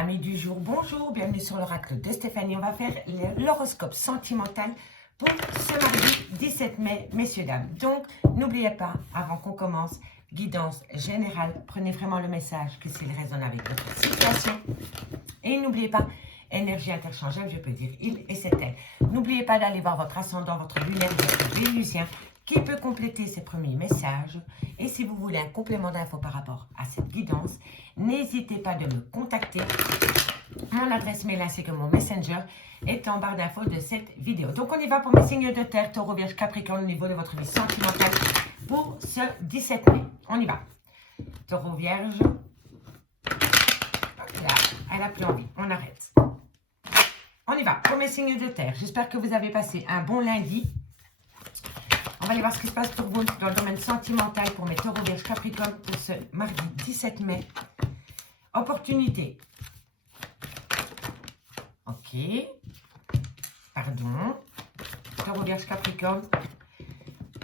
Amis du jour, bonjour, bienvenue sur l'oracle de Stéphanie. On va faire l'horoscope sentimental pour ce mardi 17 mai, messieurs, dames. Donc, n'oubliez pas, avant qu'on commence, guidance générale, prenez vraiment le message que s'il résonne avec votre situation. Et n'oubliez pas, énergie interchangeable, je peux dire il et c'est elle. N'oubliez pas d'aller voir votre ascendant, votre lunaire, votre vénusien, qui peut compléter ces premiers messages. Et si vous voulez un complément d'infos par rapport à cette guidance, n'hésitez pas de me contacter. Mon adresse mail ainsi que mon messenger est en barre d'infos de cette vidéo. Donc on y va pour mes signes de terre, taureau, vierge, capricorne au niveau de votre vie sentimentale pour ce 17 mai. On y va. Taureau, vierge. Là, elle n'a plus envie. On arrête. On y va pour mes signes de terre. J'espère que vous avez passé un bon lundi. On va aller voir ce qui se passe pour vous dans le domaine sentimental pour mes taureaux, vierge, capricorne pour ce mardi 17 mai. Opportunité. Ok. Pardon. Taureau, vierge, capricorne.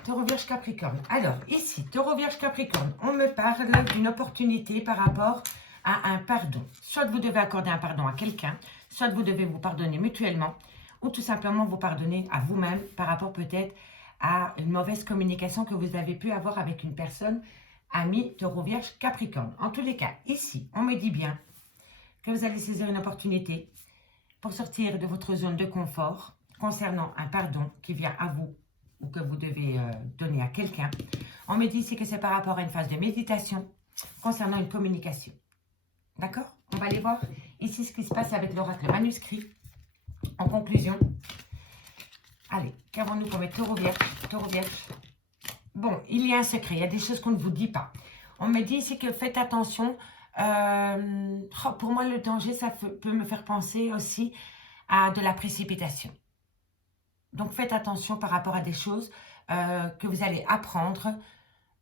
Taureau, vierge, capricorne. Alors, ici, taureau, vierge, capricorne, on me parle d'une opportunité par rapport à un pardon. Soit vous devez accorder un pardon à quelqu'un, soit vous devez vous pardonner mutuellement, ou tout simplement vous pardonner à vous-même par rapport peut-être à une mauvaise communication que vous avez pu avoir avec une personne, ami, taureau, vierge, capricorne. En tous les cas, ici, on me dit bien que vous allez saisir une opportunité pour sortir de votre zone de confort concernant un pardon qui vient à vous ou que vous devez donner à quelqu'un. On me dit ici que c'est par rapport à une phase de méditation concernant une communication. D'accord? On va aller voir ici ce qui se passe avec l'oracle manuscrit. En conclusion, allez, qu'avons-nous pour mes taureaux vierges? Taureau vierge. Bon, il y a un secret, il y a des choses qu'on ne vous dit pas. On me dit ici que faites attention. Pour moi, le danger, ça peut me faire penser aussi à de la précipitation. Donc, faites attention par rapport à des choses que vous allez apprendre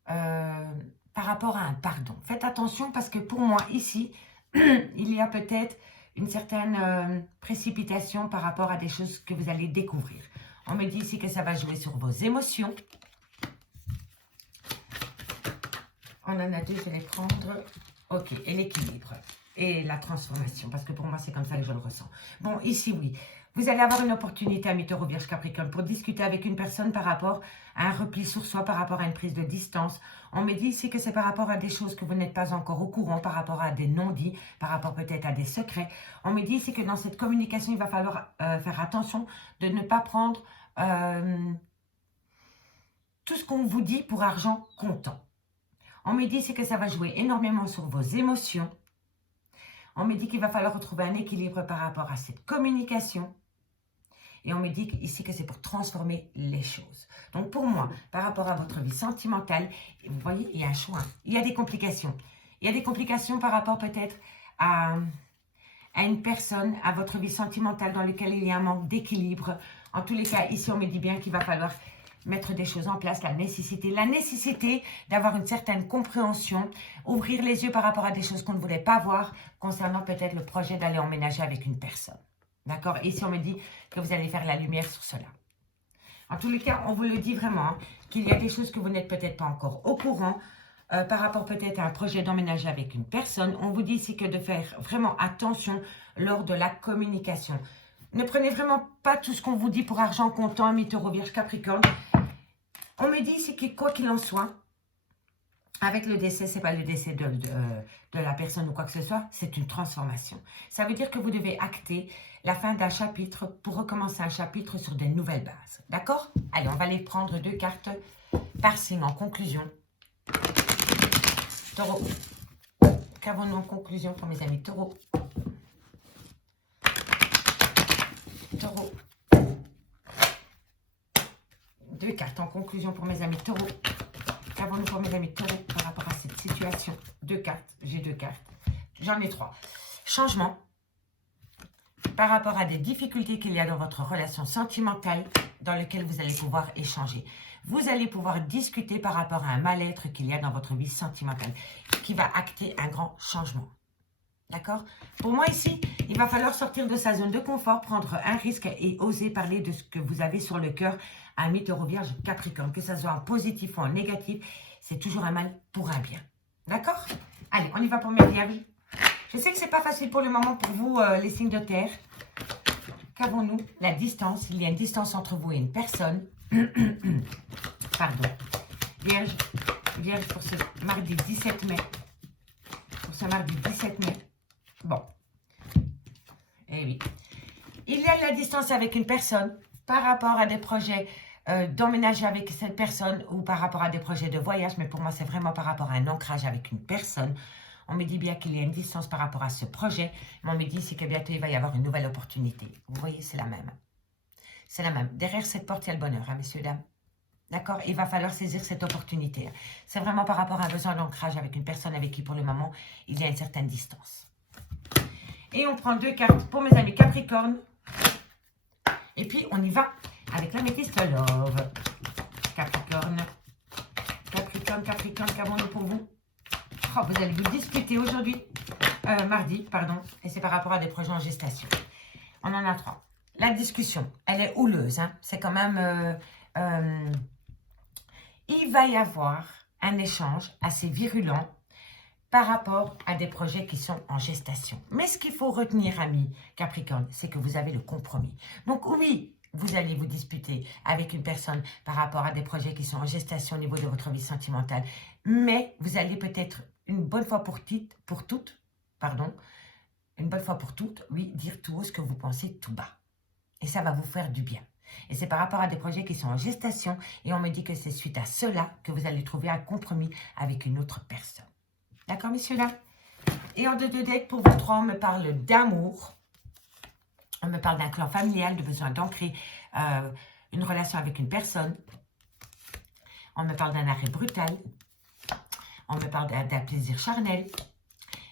par rapport à un pardon. Faites attention parce que pour moi, ici, il y a peut-être une certaine précipitation par rapport à des choses que vous allez découvrir. On me dit ici que ça va jouer sur vos émotions. On en a deux, je vais les prendre. Ok, et l'équilibre et la transformation, parce que pour moi, c'est comme ça que je le ressens. Bon, ici, oui. Vous allez avoir une opportunité, amis taureau, vierge, capricorne, pour discuter avec une personne par rapport à un repli sur soi, par rapport à une prise de distance. On me dit ici que c'est par rapport à des choses que vous n'êtes pas encore au courant, par rapport à des non-dits, par rapport peut-être à des secrets. On me dit ici que dans cette communication, il va falloir faire attention de ne pas prendre tout ce qu'on vous dit pour argent comptant. On me dit ici que ça va jouer énormément sur vos émotions. On me dit qu'il va falloir retrouver un équilibre par rapport à cette communication. Et on me dit ici que c'est pour transformer les choses. Donc pour moi, par rapport à votre vie sentimentale, vous voyez, il y a un choix. Il y a des complications. Il y a des complications par rapport peut-être à une personne, à votre vie sentimentale dans laquelle il y a un manque d'équilibre. En tous les cas, ici, on me dit bien qu'il va falloir mettre des choses en place, la nécessité d'avoir une certaine compréhension, ouvrir les yeux par rapport à des choses qu'on ne voulait pas voir concernant peut-être le projet d'aller emménager avec une personne. D'accord? Ici, on me dit que vous allez faire la lumière sur cela. En tous les cas, on vous le dit vraiment, hein, qu'il y a des choses que vous n'êtes peut-être pas encore au courant par rapport peut-être à un projet d'emménager avec une personne. On vous dit ici que de faire vraiment attention lors de la communication. Ne prenez vraiment pas tout ce qu'on vous dit pour argent comptant, amis taureau, vierge, capricorne. On me dit ici que quoi qu'il en soit, avec le décès, ce n'est pas le décès de la personne ou quoi que ce soit, c'est une transformation. Ça veut dire que vous devez acter la fin d'un chapitre pour recommencer un chapitre sur de nouvelles bases. D'accord? Allez, on va aller prendre deux cartes par signe en conclusion. Taureau. Qu'avons-nous en conclusion pour mes amis taureaux? Taureau. Deux cartes en conclusion pour mes amis taureaux. Qu'avons-nous pour mes amis taureaux par rapport à cette situation? Deux cartes, j'ai deux cartes. J'en ai trois. Changement par rapport à des difficultés qu'il y a dans votre relation sentimentale dans lequel vous allez pouvoir échanger. Vous allez pouvoir discuter par rapport à un mal-être qu'il y a dans votre vie sentimentale qui va acter un grand changement. D'accord? Pour moi ici, il va falloir sortir de sa zone de confort, prendre un risque et oser parler de ce que vous avez sur le cœur, amis taureau, vierge, capricorne. Que ça soit en positif ou en négatif, c'est toujours un mal pour un bien. D'accord? Allez, on y va pour mes avis. Je sais que c'est pas facile pour le moment pour vous, les signes de terre. Qu'avons-nous? La distance. Il y a une distance entre vous et une personne. Pardon. Vierge. Vierge pour ce mardi 17 mai. Pour ce mardi 17 mai. Bon. Eh oui. Il y a de la distance avec une personne par rapport à des projets d'emménager avec cette personne ou par rapport à des projets de voyage. Mais pour moi, c'est vraiment par rapport à un ancrage avec une personne. On me dit bien qu'il y a une distance par rapport à ce projet. Mais on me dit c'est que bientôt, il va y avoir une nouvelle opportunité. Vous voyez, c'est la même. C'est la même. Derrière cette porte, il y a le bonheur, hein, messieurs, dames. D'accord? Il va falloir saisir cette opportunité. C'est vraiment par rapport à un besoin d'ancrage avec une personne avec qui, pour le moment, il y a une certaine distance. Et on prend 2 cartes pour mes amis Capricorne. Et puis, on y va avec l'améthyste Love. Capricorne. Capricorne, Capricorne, qu'avons-nous pour vous? Oh, vous allez vous disputer aujourd'hui. Mardi, pardon. Et c'est par rapport à des projets en gestation. On en a 3. La discussion, elle est houleuse. Hein. C'est quand même... il va y avoir un échange assez virulent par rapport à des projets qui sont en gestation. Mais ce qu'il faut retenir, amis Capricorne, c'est que vous avez le compromis. Donc oui, vous allez vous disputer avec une personne par rapport à des projets qui sont en gestation au niveau de votre vie sentimentale. Mais vous allez peut-être une bonne fois pour toutes, une bonne fois pour toutes, oui, dire tout haut ce que vous pensez tout bas. Et ça va vous faire du bien. Et c'est par rapport à des projets qui sont en gestation. Et on me dit que c'est suite à cela que vous allez trouver un compromis avec une autre personne. D'accord, messieurs, là? Et en 2 de date, pour vous 3, on me parle d'amour. On me parle d'un clan familial, de besoin d'ancrer une relation avec une personne. On me parle d'un arrêt brutal. On me parle d'un plaisir charnel.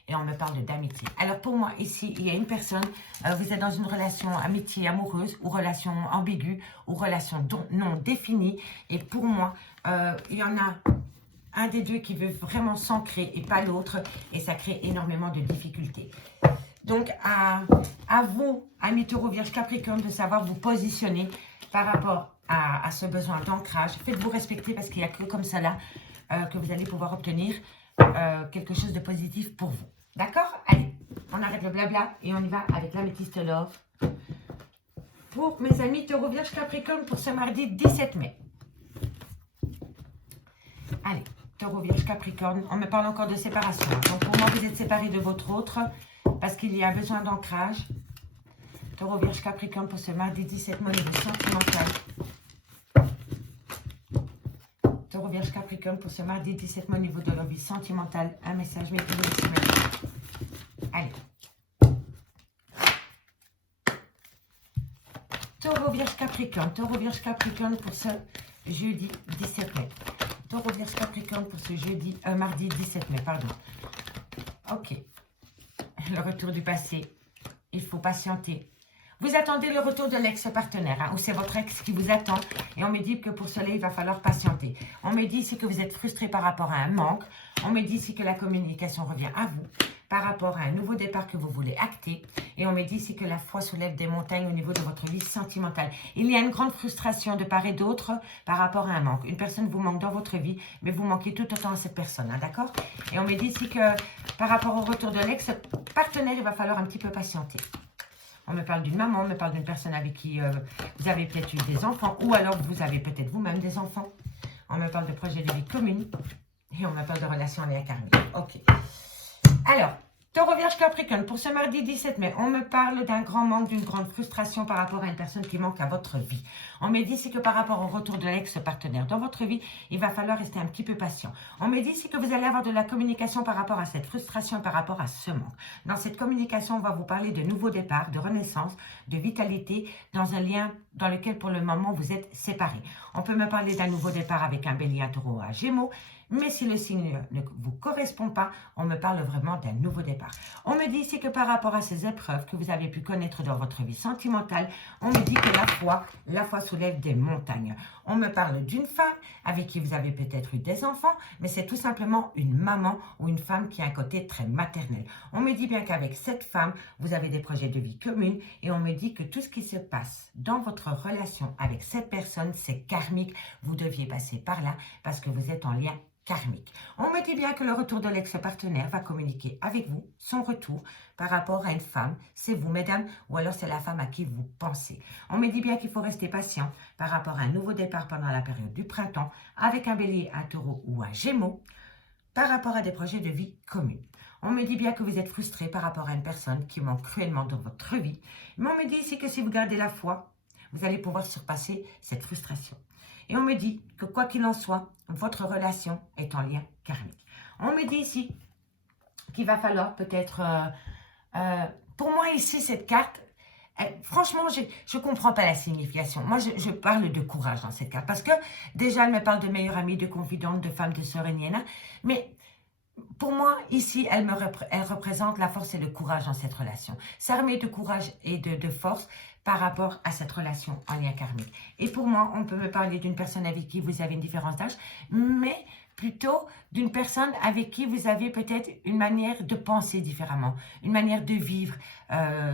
Et on me parle d'amitié. Alors pour moi, ici, il y a une personne, vous êtes dans une relation amitié amoureuse, ou relation ambiguë, ou relation non définie. Et pour moi, il y en a un des deux qui veut vraiment s'ancrer et pas l'autre. Et ça crée énormément de difficultés. Donc, à vous, amis Taureau, Vierge, Capricorne, de savoir vous positionner par rapport à ce besoin d'ancrage. Faites-vous respecter parce qu'il n'y a que comme ça là que vous allez pouvoir obtenir quelque chose de positif pour vous. D'accord? Allez, on arrête le blabla et on y va avec l'améthyste Love. Pour mes amis Taureau, Vierge, Capricorne pour ce mardi 17 mai. Allez, Taureau, Vierge, Capricorne. On me parle encore de séparation. Donc pour moi, vous êtes séparés de votre autre parce qu'il y a besoin d'ancrage. Taureau, Vierge, Capricorne pour ce mardi 17 mai au niveau sentimental. Taureau, Vierge, Capricorne pour ce mardi 17 mai au niveau de leur vie sentimentale. Un message, mes petits. Allez. Taureau, Vierge, Capricorne. Taureau, Vierge, Capricorne pour ce jeudi 17 mai. Taureau, Vierge, Capricorne pour ce mardi 17 mai, pardon. Ok. Le retour du passé. Il faut patienter. Vous attendez le retour de l'ex-partenaire, hein, ou c'est votre ex qui vous attend. Et on me dit que pour cela, il va falloir patienter. On me dit ici que vous êtes frustré par rapport à un manque. On me dit ici que la communication revient à vous par rapport à un nouveau départ que vous voulez acter. Et on me dit ici que la foi soulève des montagnes au niveau de votre vie sentimentale. Il y a une grande frustration de part et d'autre par rapport à un manque. Une personne vous manque dans votre vie, mais vous manquez tout autant à cette personne, hein, d'accord? Et on me dit ici que par rapport au retour de l'ex-partenaire, il va falloir un petit peu patienter. On me parle d'une maman, on me parle d'une personne avec qui vous avez peut-être eu des enfants, ou alors vous avez peut-être vous-même des enfants. On me parle de projets de vie commune, et on me parle de relations liées karmiques. Ok. Alors, Taureau, Vierge, Capricorne, pour ce mardi 17 mai, on me parle d'un grand manque, d'une grande frustration par rapport à une personne qui manque à votre vie. On me dit ici que par rapport au retour de l'ex-partenaire dans votre vie, il va falloir rester un petit peu patient. On me dit ici que vous allez avoir de la communication par rapport à cette frustration et par rapport à ce manque. Dans cette communication, on va vous parler de nouveaux départs, de renaissance, de vitalité, dans un lien dans lequel pour le moment vous êtes séparés. On peut me parler d'un nouveau départ avec un bélier, un taureau, un gémeaux. Mais si le signe ne vous correspond pas, on me parle vraiment d'un nouveau départ. On me dit ici que par rapport à ces épreuves que vous avez pu connaître dans votre vie sentimentale, on me dit que la foi soulève des montagnes. On me parle d'une femme avec qui vous avez peut-être eu des enfants, mais c'est tout simplement une maman ou une femme qui a un côté très maternel. On me dit bien qu'avec cette femme, vous avez des projets de vie communs et on me dit que tout ce qui se passe dans votre relation avec cette personne, c'est karmique. Vous deviez passer par là parce que vous êtes en lien karmique. On me dit bien que le retour de l'ex-partenaire va communiquer avec vous son retour par rapport à une femme. C'est vous, mesdames, ou alors c'est la femme à qui vous pensez. On me dit bien qu'il faut rester patient par rapport à un nouveau départ pendant la période du printemps avec un bélier, un taureau ou un gémeaux par rapport à des projets de vie communs. On me dit bien que vous êtes frustré par rapport à une personne qui manque cruellement dans votre vie. Mais on me dit ici que si vous gardez la foi, vous allez pouvoir surpasser cette frustration. Et on me dit que quoi qu'il en soit, votre relation est en lien karmique. On me dit ici qu'il va falloir peut-être... pour moi ici, cette carte, franchement, je ne comprends pas la signification. Moi, je parle de courage dans cette carte. Parce que déjà, elle me parle de meilleure amie, de confidente, de femme, de sœur et niena. Mais... pour moi, ici, elle représente la force et le courage dans cette relation. S'armer de courage et de force par rapport à cette relation en lien karmique. Et pour moi, on peut me parler d'une personne avec qui vous avez une différence d'âge, mais plutôt d'une personne avec qui vous avez peut-être une manière de penser différemment, une manière de vivre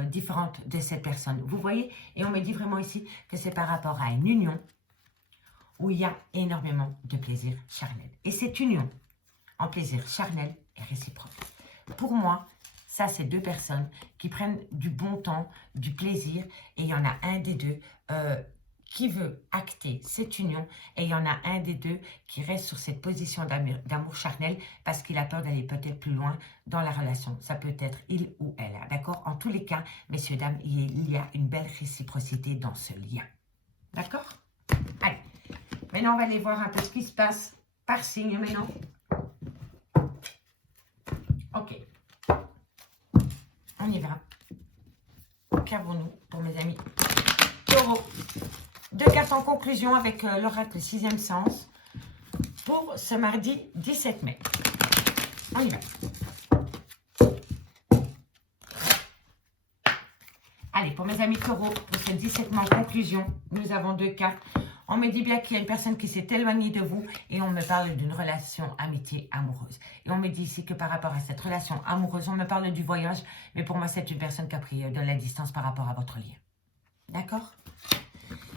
différente de cette personne. Vous voyez? Et on me dit vraiment ici que c'est par rapport à une union où il y a énormément de plaisir charnel. Et cette union en plaisir charnel et réciproque. Pour moi, ça, c'est deux personnes qui prennent du bon temps, du plaisir, et il y en a un des deux qui veut acter cette union, et il y en a un des deux qui reste sur cette position d'amour charnel parce qu'il a peur d'aller peut-être plus loin dans la relation. Ça peut être il ou elle, d'accord? En tous les cas, messieurs, dames, il y a une belle réciprocité dans ce lien. D'accord? Allez, maintenant, on va aller voir un peu ce qui se passe par signe maintenant. Ok, on y va. Qu'avons-nous pour mes amis Taureau? Deux cartes en conclusion avec l'oracle 6e sens pour ce mardi 17 mai. On y va. Allez, pour mes amis taureaux, pour ce 17 mai en conclusion, nous avons deux cartes. On me dit bien qu'il y a une personne qui s'est éloignée de vous et on me parle d'une relation amitié amoureuse. Et on me dit ici que par rapport à cette relation amoureuse, on me parle du voyage, mais pour moi, c'est une personne qui a pris de la distance par rapport à votre lien. D'accord?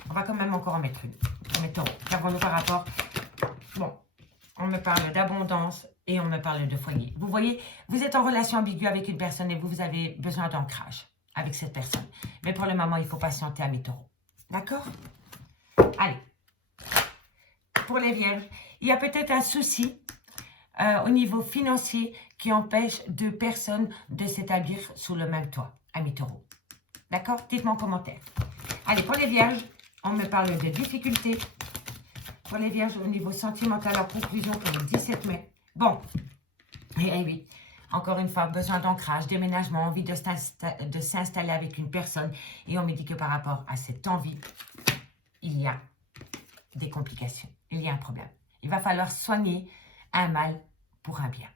On va quand même encore en mettre une. On met taureau. Qu'avons-nous par rapport? Bon, on me parle d'abondance et on me parle de foyer. Vous voyez, vous êtes en relation ambiguë avec une personne et vous avez besoin d'ancrage avec cette personne. Mais pour le moment, il faut patienter à mes taureaux. D'accord? Allez, pour les vierges, il y a peut-être un souci au niveau financier qui empêche deux personnes de s'établir sous le même toit, amis taureaux. D'accord? Dites-moi en commentaire. Allez, pour les vierges, on me parle de difficultés. Pour les vierges, au niveau sentimental, en conclusion pour le 17 mai. Bon, et oui, encore une fois, besoin d'ancrage, déménagement, envie de s'installer avec une personne. Et on me dit que par rapport à cette envie, il y a des complications, il y a un problème. Il va falloir soigner un mal pour un bien.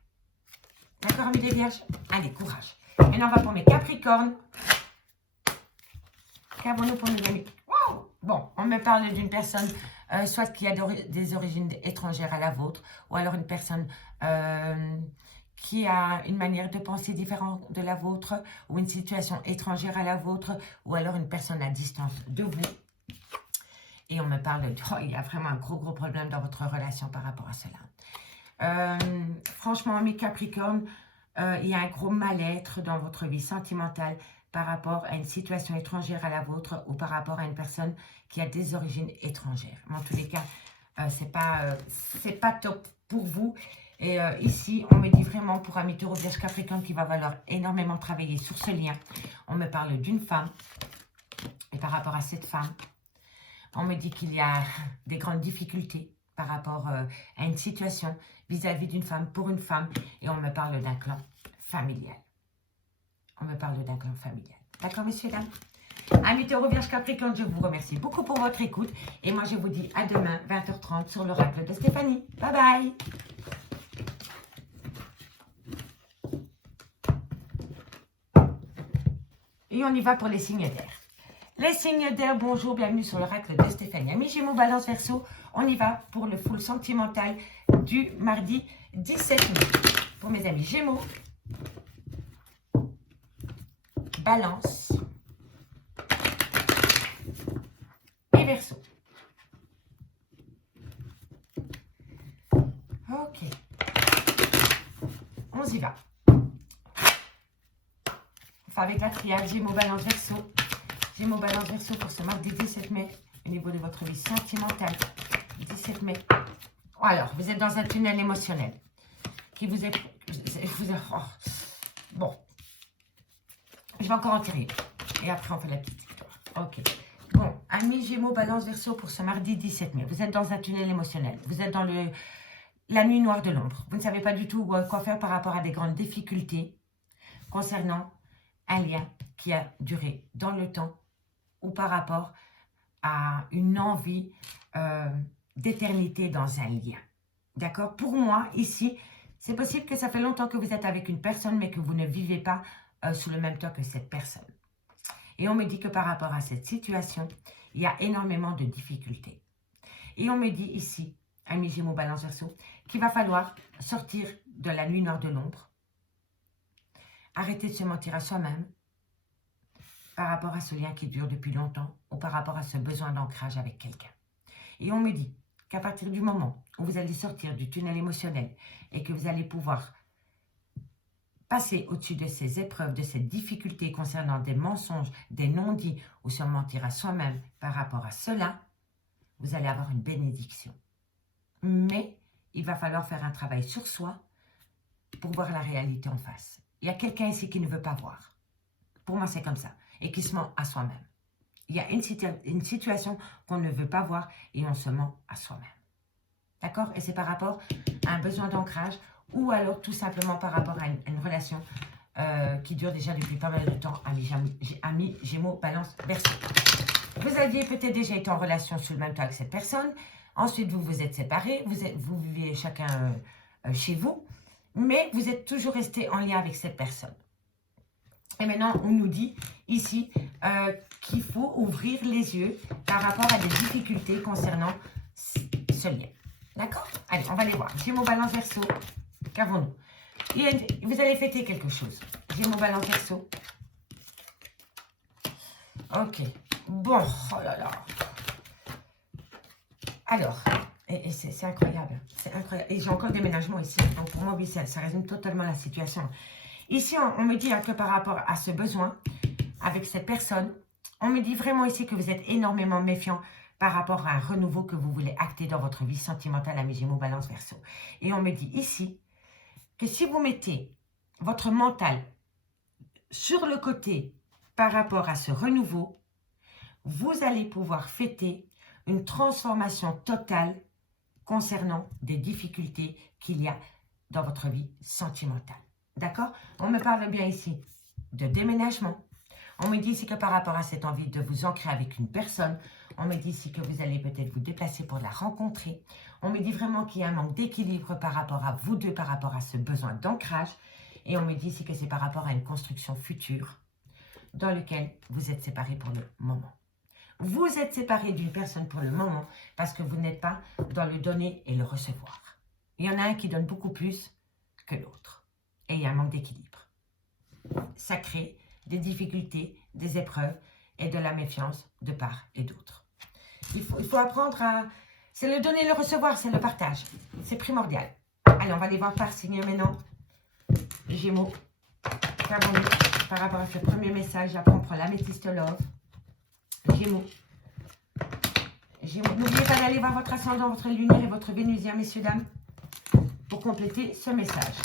D'accord, amis des vierges? Allez, courage. Maintenant, on va pour mes capricornes. Qu'avons-nous pour mes amis? Wow! Bon, on me parle d'une personne, soit qui a des origines étrangères à la vôtre, ou alors une personne qui a une manière de penser différente de la vôtre, ou une situation étrangère à la vôtre, ou alors une personne à distance de vous. Et on me parle de... Oh, il y a vraiment un gros problème dans votre relation par rapport à cela. Franchement, mes Capricornes, il y a un gros mal-être dans votre vie sentimentale par rapport à une situation étrangère à la vôtre ou par rapport à une personne qui a des origines étrangères. Mais en tous les cas, c'est pas top pour vous. Et ici, on me dit vraiment pour amis taureau, vierge, capricorne qu'il va falloir énormément travailler sur ce lien. On me parle d'une femme. Et par rapport à cette femme, on me dit qu'il y a des grandes difficultés par rapport à une situation vis-à-vis d'une femme pour une femme. Et on me parle d'un clan familial. On me parle d'un clan familial. D'accord, messieurs, dames? Amis taureau, vierge, capricorne, je vous remercie beaucoup pour votre écoute. Et moi, je vous dis à demain, 20h30, sur l'oracle de Stéphanie. Bye bye! Et on y va pour les signes d'air. Les signes d'air, bonjour, bienvenue sur l'oracle de Stéphanie. Amis Gémeaux, Balance, Verseau, on y va pour le full sentimental du mardi 17 mai. Pour mes amis Gémeaux, Balance et Verseau. Ok. y va. Enfin, avec la triade Gémeaux, Balance, Verseau. Gémeaux, Balance, Verseau pour ce mardi 17 mai. Au niveau de votre vie sentimentale. 17 mai. Alors, vous êtes dans un tunnel émotionnel. Qui vous est... oh. Bon. Je vais encore en tirer. Et après, on fait la petite victoire. Ok. Bon, amis Gémeaux, Balance, Verseau pour ce mardi 17 mai. Vous êtes dans un tunnel émotionnel. Vous êtes dans la nuit noire de l'ombre. Vous ne savez pas du tout quoi faire par rapport à des grandes difficultés concernant un lien qui a duré dans le temps ou par rapport à une envie d'éternité dans un lien. D'accord? Pour moi, ici, c'est possible que ça fait longtemps que vous êtes avec une personne, mais que vous ne vivez pas sous le même toit que cette personne. Et on me dit que par rapport à cette situation, il y a énormément de difficultés. Et on me dit ici, amis Gémeaux, Balance, Verseau, qu'il va falloir sortir de la nuit noire de l'ombre, arrêter de se mentir à soi-même par rapport à ce lien qui dure depuis longtemps ou par rapport à ce besoin d'ancrage avec quelqu'un. Et on me dit qu'à partir du moment où vous allez sortir du tunnel émotionnel et que vous allez pouvoir passer au-dessus de ces épreuves, de ces difficultés concernant des mensonges, des non-dits ou se mentir à soi-même par rapport à cela, vous allez avoir une bénédiction. Mais il va falloir faire un travail sur soi pour voir la réalité en face. Il y a quelqu'un ici qui ne veut pas voir. Pour moi, c'est comme ça. Et qui se ment à soi-même. Il y a une situation qu'on ne veut pas voir et on se ment à soi-même. D'accord? Et c'est par rapport à un besoin d'ancrage ou alors tout simplement par rapport à une relation qui dure déjà depuis pas mal de temps, amis Gémeaux, Balance, Verseau. Vous aviez peut-être déjà été en relation sur le même temps avec cette personne. Ensuite, vous vous êtes séparés. Vous vivez chacun chez vous. Mais vous êtes toujours resté en lien avec cette personne. Et maintenant, on nous dit ici qu'il faut ouvrir les yeux par rapport à des difficultés concernant ce lien. D'accord? Allez, on va les voir. Gémeaux, Balance, Verseau. Qu'avons-nous? Vous allez fêter quelque chose. Gémeaux, Balance, Verseau. Ok. Bon, oh là là. Alors, et c'est incroyable. C'est incroyable. Et j'ai encore le déménagement ici. Donc pour moi, oui, ça résume totalement la situation. Ici, on me dit que par rapport à ce besoin, avec cette personne, on me dit vraiment ici que vous êtes énormément méfiant par rapport à un renouveau que vous voulez acter dans votre vie sentimentale, amis Gémeaux, Balance, Verseau. Et on me dit ici que si vous mettez votre mental sur le côté par rapport à ce renouveau, vous allez pouvoir fêter une transformation totale concernant des difficultés qu'il y a dans votre vie sentimentale. D'accord? On me parle bien ici de déménagement. On me dit ici que par rapport à cette envie de vous ancrer avec une personne, on me dit ici que vous allez peut-être vous déplacer pour la rencontrer. On me dit vraiment qu'il y a un manque d'équilibre par rapport à vous deux, par rapport à ce besoin d'ancrage. Et on me dit ici que c'est par rapport à une construction future dans laquelle vous êtes séparés pour le moment. Vous êtes séparés d'une personne pour le moment parce que vous n'êtes pas dans le donner et le recevoir. Il y en a un qui donne beaucoup plus que l'autre. Et il y a un manque d'équilibre. Ça crée des difficultés, des épreuves et de la méfiance de part et d'autre. Il faut apprendre à... C'est le donner et le recevoir, c'est le partage. C'est primordial. Allez, on va les voir par signe maintenant. Gémeaux, qu'avons-nous par rapport à ce premier message? Après, on prend l'améthyste love. Gémeaux. Gémeaux. N'oubliez pas d'aller voir votre ascendant, votre lunaire et votre vénusien, messieurs, dames, pour compléter ce message.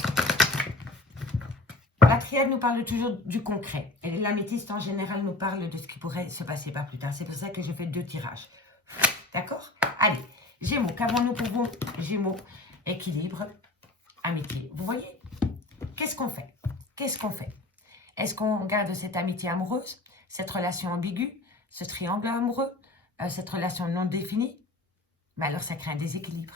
La triade nous parle toujours du concret. Et l'améthyste, en général, nous parle de ce qui pourrait se passer par plus tard. C'est pour ça que je fais 2 tirages. D'accord? Allez, Gémeaux, qu'avons-nous pour vous? Gémeaux, équilibre, amitié. Vous voyez? Qu'est-ce qu'on fait? Qu'est-ce qu'on fait? Est-ce qu'on garde cette amitié amoureuse, cette relation ambiguë, ce triangle amoureux, cette relation non définie? Mais alors, ça crée un déséquilibre.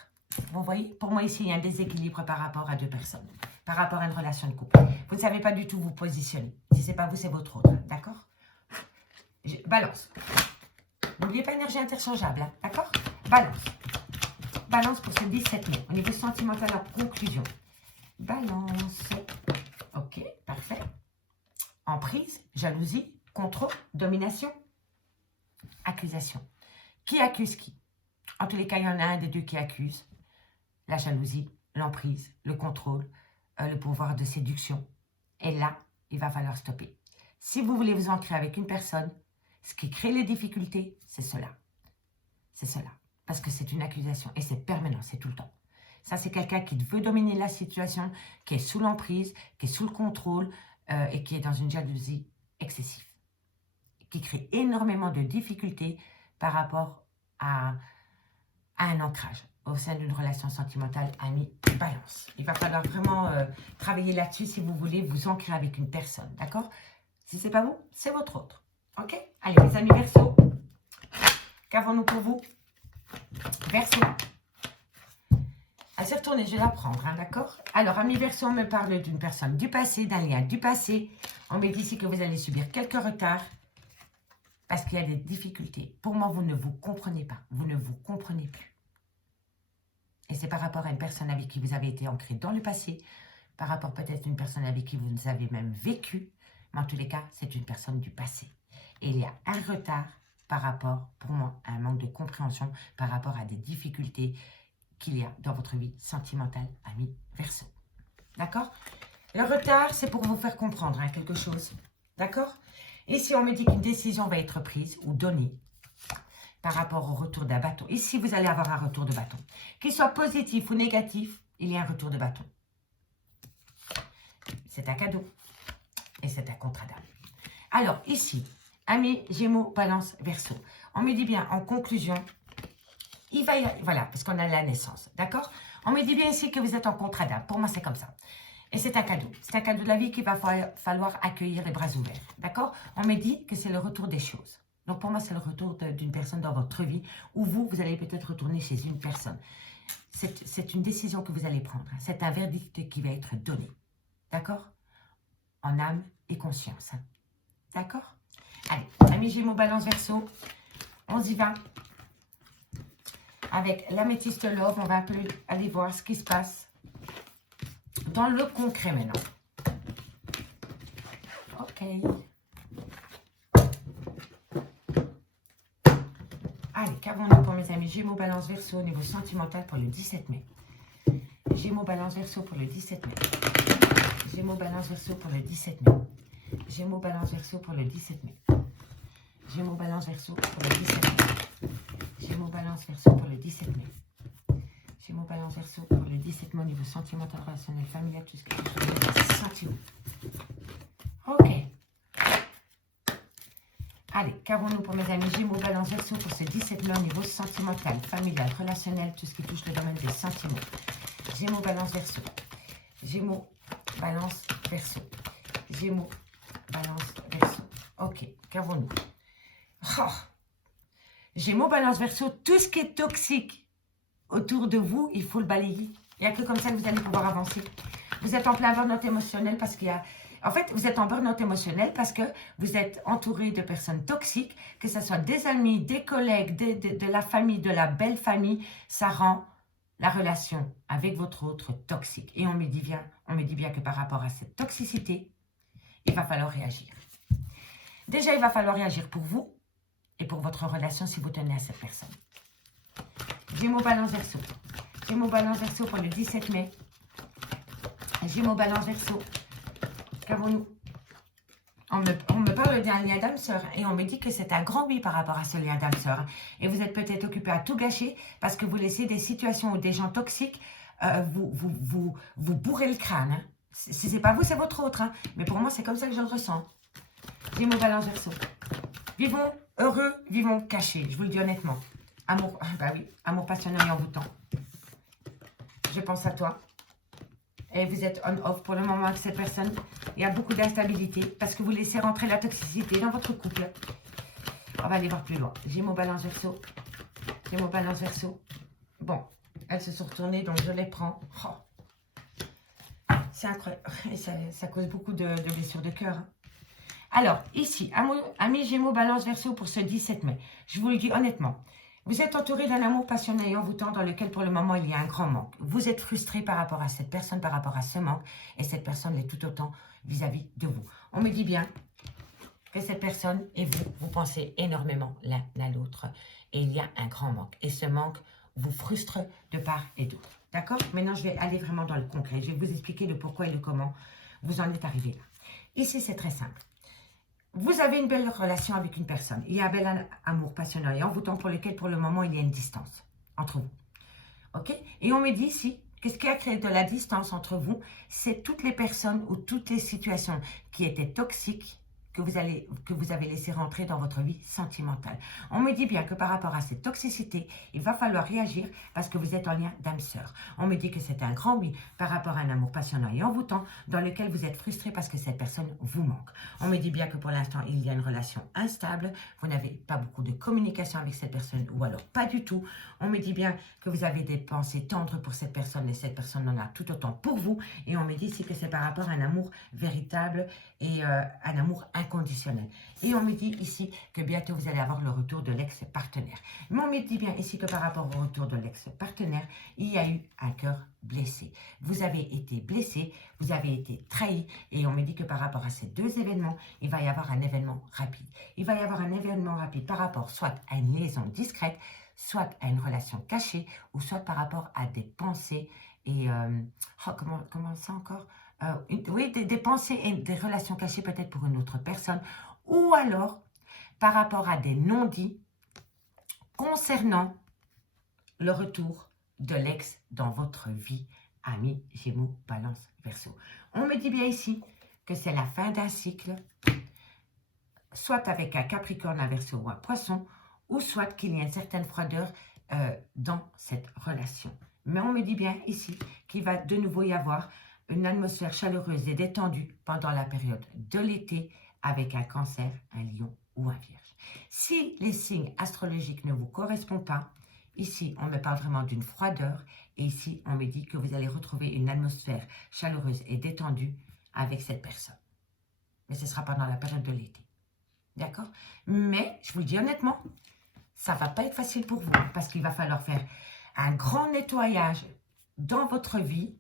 Vous voyez? Pour moi, ici, il y a un déséquilibre par rapport à 2 personnes, par rapport à une relation de couple. Vous ne savez pas du tout vous positionner. Si ce n'est pas vous, c'est votre autre. D'accord? Balance. N'oubliez pas énergie interchangeable. Hein, d'accord? Balance. Balance pour ce 17 mai. Au niveau sentimental, en conclusion. Balance. Ok, parfait. Emprise, jalousie, contrôle, domination, accusation. Qui accuse qui? En tous les cas, il y en a un des deux qui accuse. La jalousie, l'emprise, le contrôle, le pouvoir de séduction. Et là, il va falloir stopper. Si vous voulez vous ancrer avec une personne, ce qui crée les difficultés, c'est cela. C'est cela. Parce que c'est une accusation et c'est permanent, c'est tout le temps. Ça, c'est quelqu'un qui veut dominer la situation, qui est sous l'emprise, qui est sous le contrôle et qui est dans une jalousie excessive. Qui crée énormément de difficultés par rapport à un ancrage au sein d'une relation sentimentale ami-balance. Il va falloir vraiment travailler là-dessus si vous voulez vous ancrer avec une personne, d'accord? Si ce n'est pas vous, c'est votre autre. Ok? Allez, les amis Verseau, qu'avons-nous pour vous? Verseau. Elle s'est retournée, je vais la prendre, hein, d'accord? Alors, amis Verseau, on me parle d'une personne du passé, d'un lien du passé. On me dit ici que vous allez subir quelques retards parce qu'il y a des difficultés. Pour moi, vous ne vous comprenez pas. Vous ne vous comprenez plus. Et c'est par rapport à une personne avec qui vous avez été ancré dans le passé, par rapport peut-être à une personne avec qui vous avez même vécu. Mais en tous les cas, c'est une personne du passé. Et il y a un retard par rapport, pour moi, à un manque de compréhension par rapport à des difficultés qu'il y a dans votre vie sentimentale, ami Verseau. D'accord? Le retard, c'est pour vous faire comprendre hein, quelque chose. D'accord? Ici, on me dit qu'une décision va être prise ou donnée par rapport au retour d'un bâton. Ici, vous allez avoir un retour de bâton. Qu'il soit positif ou négatif, il y a un retour de bâton. C'est un cadeau et c'est un contrat d'âme. Alors, ici, amis Gémeaux, Balance, Verseau. On me dit bien, en conclusion, il va y avoir, voilà, parce qu'on a la naissance, d'accord? On me dit bien ici que vous êtes en contrat d'âme. Pour moi, c'est comme ça. Et c'est un cadeau. C'est un cadeau de la vie qu'il va falloir accueillir les bras ouverts, d'accord? On me dit que c'est le retour des choses. Donc, pour moi, c'est le retour d'une personne dans votre vie où vous allez peut-être retourner chez une personne. C'est une décision que vous allez prendre. C'est un verdict qui va être donné, d'accord? En âme et conscience, hein. D'accord? Allez, amis Gémeaux, Balance, Verseau, on y va. Avec l'améthyste love, on va aller voir ce qui se passe dans le concret maintenant. Ok. Allez, qu'avons-nous pour mes amis Gémeaux, Balance, Verseau au niveau sentimental pour le 17 mai? Gémeaux, Balance, Verseau pour le 17 mai. Gémeaux, Balance, Verseau pour le 17 mai. Gémeaux, Balance, Verseau pour le 17 mai. Gémeaux, Balance, Verseau pour le 17 mai. Gémeaux, Balance, Verseau pour le 17 mai. Gémeaux, Balance, Verseau pour le 17 mai au niveau sentimental, relationnel, familial, tout ce qui est sentiment. Ok. Allez, qu'avons-nous pour mes amis Gémeaux, Balance, Verseau pour ce 17 mai au niveau sentimental, familial, relationnel, tout ce qui touche le domaine des sentiments. Gémeaux, Balance, Verseau. Gémeaux, Balance, Verseau. Gémeaux, Balance, Verseau. Ok, qu'avons-nous? Oh. Gémeaux, Balance, Verseau, tout ce qui est toxique autour de vous, il faut le balayer. Il n'y a que comme ça que vous allez pouvoir avancer. Vous êtes en plein burn-out émotionnel parce qu'il y a... En fait, vous êtes en burn-out émotionnel parce que vous êtes entouré de personnes toxiques, que ce soit des amis, des collègues, de la famille, de la belle famille. Ça rend la relation avec votre autre toxique. Et on me dit bien que par rapport à cette toxicité, il va falloir réagir. Déjà, il va falloir réagir pour vous et pour votre relation si vous tenez à cette personne. Gémeaux, Balance, Verseau. Gémeaux, Balance, Verseau pour le 17 mai. Gémeaux, Balance, Verseau. Qu'avons-nous? On me parle d'un lien d'âme sœur et on me dit que c'est un grand oui par rapport à ce lien d'âme sœur. Et vous êtes peut-être occupé à tout gâcher parce que vous laissez des situations où des gens toxiques vous bourrez le crâne. Hein. Si ce n'est pas vous, c'est votre autre. Hein. Mais pour moi, c'est comme ça que je le ressens. Gémeaux, Balance, Verseau. Vivons heureux, vivons cachés. Je vous le dis honnêtement. Amour, bah oui, amour passionnel et envoûtant. Je pense à toi. Et vous êtes on-off pour le moment avec cette personne. Il y a beaucoup d'instabilité parce que vous laissez rentrer la toxicité dans votre couple. On va aller voir plus loin. Gémeaux, Balance, Verseau. Gémeaux, Balance, Verseau. Bon, elles se sont retournées, donc je les prends. Oh. C'est incroyable. Et ça cause beaucoup de blessures de cœur. Hein. Alors, ici, amis Gémeaux, Balance, Verseau pour ce 17 mai. Je vous le dis honnêtement. Vous êtes entouré d'un amour passionné et envoûtant dans lequel pour le moment il y a un grand manque. Vous êtes frustré par rapport à cette personne, par rapport à ce manque. Et cette personne l'est tout autant vis-à-vis de vous. On me dit bien que cette personne et vous pensez énormément l'un à l'autre. Et il y a un grand manque. Et ce manque vous frustre de part et d'autre. D'accord? Maintenant, je vais aller vraiment dans le concret. Je vais vous expliquer le pourquoi et le comment vous en êtes arrivé là. Ici, c'est très simple. Vous avez une belle relation avec une personne. Il y a un bel amour passionnant et envoûtant pour lequel, pour le moment, il y a une distance entre vous. OK? Et on me dit ici, qu'est-ce qui a créé de la distance entre vous? C'est toutes les personnes ou toutes les situations qui étaient toxiques que vous avez laissé rentrer dans votre vie sentimentale. On me dit bien que par rapport à cette toxicité, il va falloir réagir parce que vous êtes en lien d'âme sœur. On me dit que c'est un grand oui par rapport à un amour passionnant et envoûtant dans lequel vous êtes frustré parce que cette personne vous manque. On me dit bien que pour l'instant, il y a une relation instable. Vous n'avez pas beaucoup de communication avec cette personne ou alors pas du tout. On me dit bien que vous avez des pensées tendres pour cette personne et cette personne en a tout autant pour vous. Et on me dit ici que c'est par rapport à un amour véritable et un amour inconditionnel. Et on me dit ici que bientôt vous allez avoir le retour de l'ex-partenaire. Mais on me dit bien ici que par rapport au retour de l'ex-partenaire, il y a eu un cœur blessé. Vous avez été blessé, vous avez été trahi et on me dit que par rapport à ces deux événements, il va y avoir un événement rapide. Il va y avoir un événement rapide par rapport soit à une liaison discrète, soit à une relation cachée ou soit par rapport à des pensées et... comment ça encore oui, des pensées et des relations cachées peut-être pour une autre personne, ou alors par rapport à des non-dits concernant le retour de l'ex dans votre vie, Amis, Gémeaux, Balance, Verseau. On me dit bien ici que c'est la fin d'un cycle, soit avec un Capricorne, un Verseau ou un Poisson, ou soit qu'il y a une certaine froideur dans cette relation. Mais on me dit bien ici qu'il va de nouveau y avoir une atmosphère chaleureuse et détendue pendant la période de l'été avec un Cancer, un Lion ou un Vierge. Si les signes astrologiques ne vous correspondent pas, ici on me parle vraiment d'une froideur et ici on me dit que vous allez retrouver une atmosphère chaleureuse et détendue avec cette personne. Mais ce ne sera pas dans la période de l'été. D'accord? Mais je vous le dis honnêtement, ça ne va pas être facile pour vous parce qu'il va falloir faire un grand nettoyage dans votre vie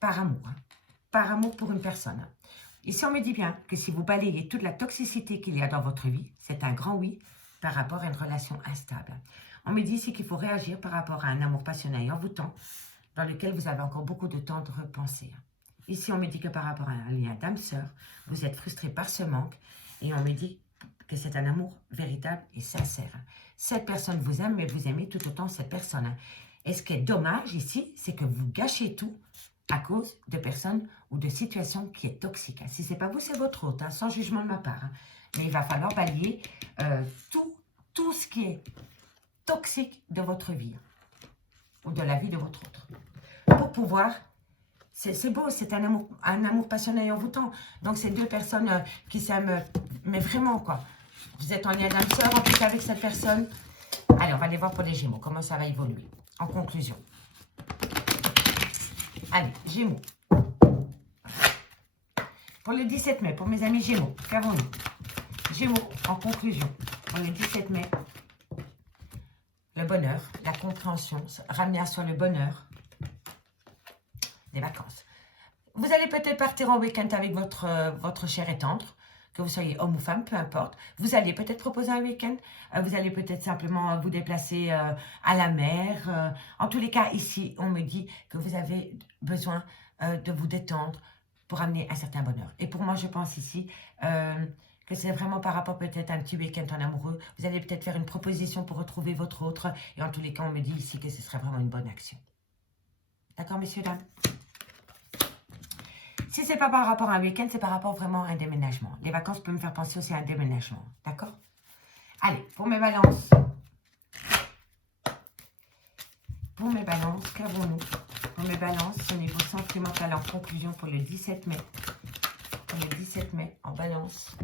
par amour. Par amour pour une personne. Ici, on me dit bien que si vous balayez toute la toxicité qu'il y a dans votre vie, c'est un grand oui par rapport à une relation instable. On me dit ici qu'il faut réagir par rapport à un amour passionné et envoûtant dans lequel vous avez encore beaucoup de temps de repenser. Ici, on me dit que par rapport à un lien d'âme-sœur, vous êtes frustré par ce manque et on me dit que c'est un amour véritable et sincère. Cette personne vous aime, mais vous aimez tout autant cette personne. Et ce qui est dommage ici, c'est que vous gâchez tout à cause de personnes ou de situations qui est toxique. Si ce n'est pas vous, c'est votre autre, sans jugement de ma part. Mais il va falloir balayer tout ce qui est toxique de votre vie ou de la vie de votre autre. Pour pouvoir, c'est beau, c'est un amour passionné et envoûtant. Donc, c'est deux personnes qui s'aiment, mais vraiment, quoi. Vous êtes en lien d'âme sœur, en plus avec cette personne. Allez, on va aller voir pour les Gémeaux, comment ça va évoluer. En conclusion. Allez, Gémeaux. Pour le 17 mai, pour mes amis Gémeaux, qu'avons-nous? Gémeaux, en conclusion, pour le 17 mai, le bonheur, la compréhension, ramener à soi le bonheur, des vacances. Vous allez peut-être partir en week-end avec votre cher et tendre, que vous soyez homme ou femme, peu importe. Vous allez peut-être proposer un week-end, vous allez peut-être simplement vous déplacer à la mer. En tous les cas, ici, on me dit que vous avez besoin de vous détendre pour amener un certain bonheur. Et pour moi, je pense ici que c'est vraiment par rapport peut-être à un petit week-end en amoureux. Vous allez peut-être faire une proposition pour retrouver votre autre. Et en tous les cas, on me dit ici que ce serait vraiment une bonne action. D'accord, messieurs, dames? Si ce n'est pas par rapport à un week-end, c'est par rapport vraiment à un déménagement. Les vacances peuvent me faire penser aussi à un déménagement. D'accord? Allez, pour mes balances. Pour mes balances, qu'avons-nous? Pour mes balances, au niveau sentimental, en conclusion pour le 17 mai. Pour le 17 mai, en balance.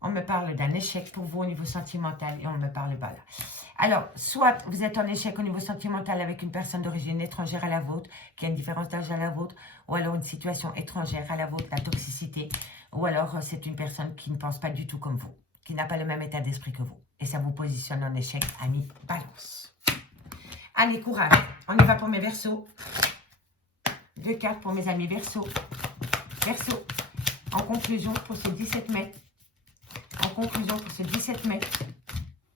On me parle d'un échec pour vous au niveau sentimental et on me parle pas là. Alors, soit vous êtes en échec au niveau sentimental avec une personne d'origine étrangère à la vôtre, qui a une différence d'âge à la vôtre, ou alors une situation étrangère à la vôtre, la toxicité, ou alors c'est une personne qui ne pense pas du tout comme vous, qui n'a pas le même état d'esprit que vous. Et ça vous positionne en échec, amis, balance. Allez, courage. On y va pour mes Verseaux. 2 cartes pour mes amis Verseaux. Verseaux. En conclusion pour ce 17 mai. En conclusion pour ce 17 mai.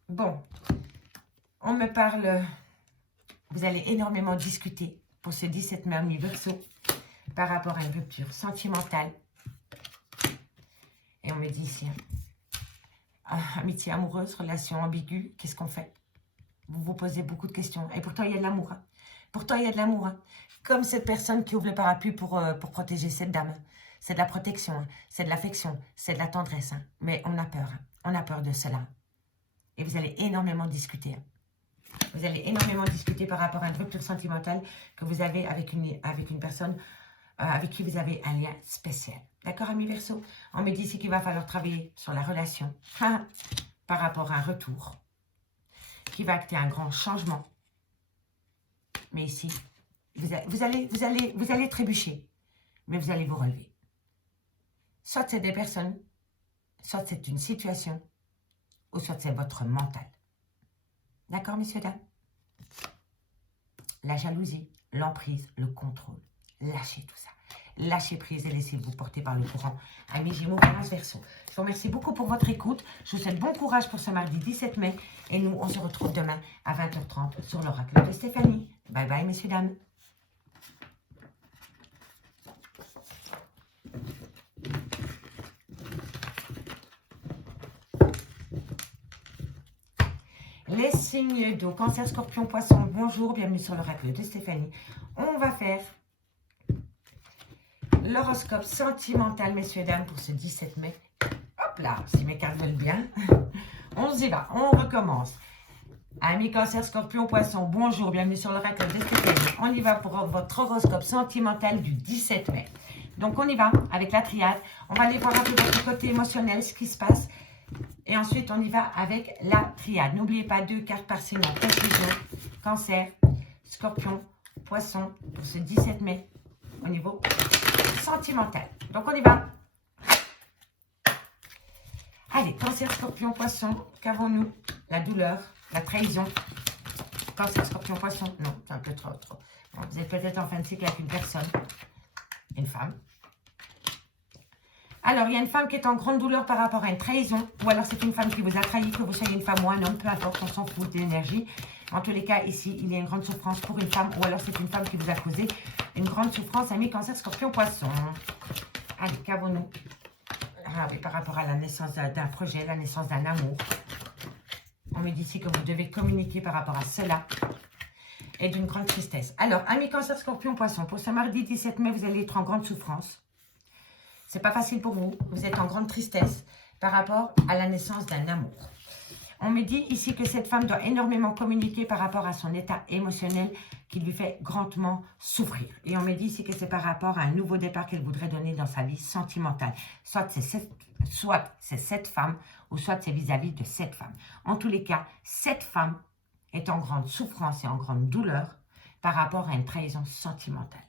Bon. On me parle vous allez énormément discuter pour ce 17 mai en Verseau par rapport à une rupture sentimentale. Et on me dit ici, amitié amoureuse, relation ambiguë, qu'est-ce qu'on fait? Vous vous posez beaucoup de questions. Et pourtant, il y a de l'amour. Hein. Pourtant, il y a de l'amour. Hein. Comme cette personne qui ouvre le parapluie pour protéger cette dame. C'est de la protection, hein. C'est de l'affection, c'est de la tendresse. Hein. Mais on a peur. Hein. On a peur de cela. Et vous allez énormément discuter. Hein. Vous allez énormément discuter par rapport à une rupture sentimentale que vous avez avec une personne avec qui vous avez un lien spécial. D'accord, amis Verseau? On me dit ici qu'il va falloir travailler sur la relation par rapport à un retour qui va acter un grand changement. Mais ici, vous allez trébucher, mais vous allez vous relever. Soit c'est des personnes, soit c'est une situation, ou soit c'est votre mental. D'accord, messieurs, dames? La jalousie, l'emprise, le contrôle. Lâchez tout ça. Lâchez prise et laissez-vous porter par le courant. Amis Gémeaux, Balance, Verseau. Je vous remercie beaucoup pour votre écoute. Je vous souhaite bon courage pour ce mardi 17 mai. Et nous, on se retrouve demain à 20h30 sur l'oracle de Stéphanie. Bye bye, messieurs, dames. Les signes d'eau, Cancer, Scorpion, Poisson, bonjour, bienvenue sur l'oracle de Stéphanie. On va faire l'horoscope sentimental, messieurs, dames, pour ce 17 mai. Hop là, si mes cartes veulent bien. On y va, on recommence. Amis Cancer, Scorpion, Poisson, bonjour, bienvenue sur l'oracle de Stéphanie. On y va pour votre horoscope sentimental du 17 mai. Donc, on y va avec la triade. On va aller voir un peu votre côté émotionnel, ce qui se passe. Et ensuite, on y va avec la triade. N'oubliez pas 2 cartes par signe en conclusion. Cancer, Scorpion, Poisson, pour ce 17 mai, au niveau sentimental. Donc, on y va. Allez, Cancer, Scorpion, Poisson, qu'avons-nous? La douleur, la trahison. Cancer, Scorpion, Poisson, non, c'est un peu trop. Bon, vous êtes peut-être en fin de cycle avec une personne, une femme. Alors, il y a une femme qui est en grande douleur par rapport à une trahison, ou alors c'est une femme qui vous a trahi, que vous soyez une femme ou un homme, peu importe, on s'en fout de l'énergie. En tous les cas, ici, il y a une grande souffrance pour une femme, ou alors c'est une femme qui vous a causé une grande souffrance, amis Cancer, Scorpion, Poisson. Allez, qu'avons-nous? Ah oui, par rapport à la naissance d'un projet, la naissance d'un amour. On me dit ici que vous devez communiquer par rapport à cela. Et d'une grande tristesse. Alors, amis Cancer, Scorpion, Poisson, pour ce mardi 17 mai, vous allez être en grande souffrance. C'est pas facile pour vous. Vous êtes en grande tristesse par rapport à la naissance d'un amour. On me dit ici que cette femme doit énormément communiquer par rapport à son état émotionnel qui lui fait grandement souffrir. Et on me dit ici que c'est par rapport à un nouveau départ qu'elle voudrait donner dans sa vie sentimentale. Soit c'est cette femme ou soit c'est vis-à-vis de cette femme. En tous les cas, cette femme est en grande souffrance et en grande douleur par rapport à une trahison sentimentale.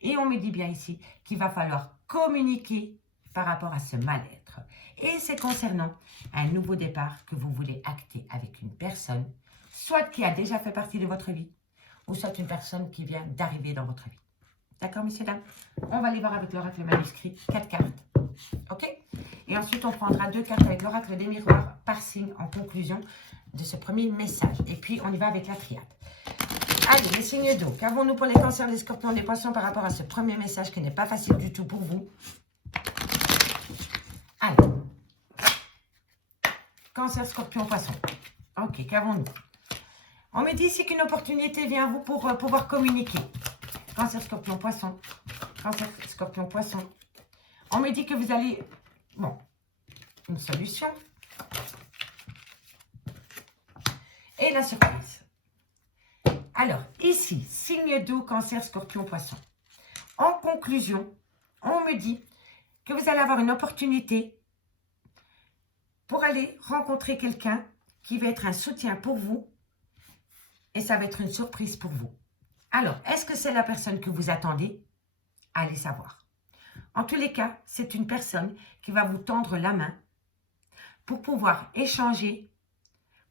Et on me dit bien ici qu'il va falloir communiquer par rapport à ce mal-être. Et c'est concernant un nouveau départ que vous voulez acter avec une personne, soit qui a déjà fait partie de votre vie, ou soit une personne qui vient d'arriver dans votre vie. D'accord, messieurs, dames? On va aller voir avec l'oracle manuscrit 4 cartes. OK? Et ensuite, on prendra 2 cartes avec l'oracle des miroirs par signe en conclusion de ce premier message. Et puis, on y va avec la triade. Allez, les signes d'eau. Qu'avons-nous pour les cancers, les scorpions, les poissons par rapport à ce premier message qui n'est pas facile du tout pour vous? Allez. Cancer, scorpion, poisson. Ok, qu'avons-nous? On me dit ici qu'une opportunité vient à vous pour pouvoir communiquer. Cancer, scorpion, poisson. Cancer, scorpion, poisson. On me dit que vous allez... Bon, une solution. Et la surprise. Alors, ici, signe d'eau, Cancer, Scorpion, Poisson. En conclusion, on me dit que vous allez avoir une opportunité pour aller rencontrer quelqu'un qui va être un soutien pour vous et ça va être une surprise pour vous. Alors, est-ce que c'est la personne que vous attendez? Allez savoir. En tous les cas, c'est une personne qui va vous tendre la main pour pouvoir échanger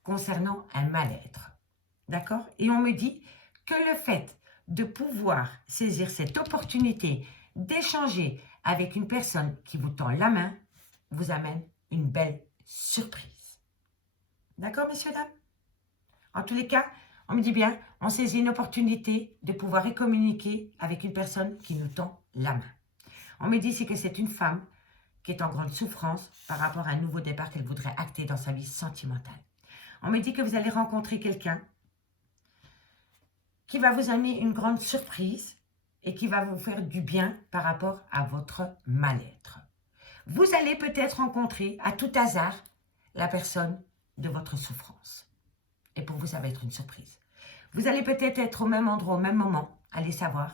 concernant un mal-être. D'accord? Et on me dit que le fait de pouvoir saisir cette opportunité d'échanger avec une personne qui vous tend la main vous amène une belle surprise. D'accord, messieurs, dames? En tous les cas, On me dit bien, on saisit une opportunité de pouvoir communiquer avec une personne qui nous tend la main. On me dit ici que c'est une femme qui est en grande souffrance par rapport à un nouveau départ qu'elle voudrait acter dans sa vie sentimentale. On me dit que vous allez rencontrer quelqu'un qui va vous amener une grande surprise et qui va vous faire du bien par rapport à votre mal-être. Vous allez peut-être rencontrer à tout hasard la personne de votre souffrance. Et pour vous, ça va être une surprise. Vous allez peut-être être au même endroit, au même moment, allez savoir.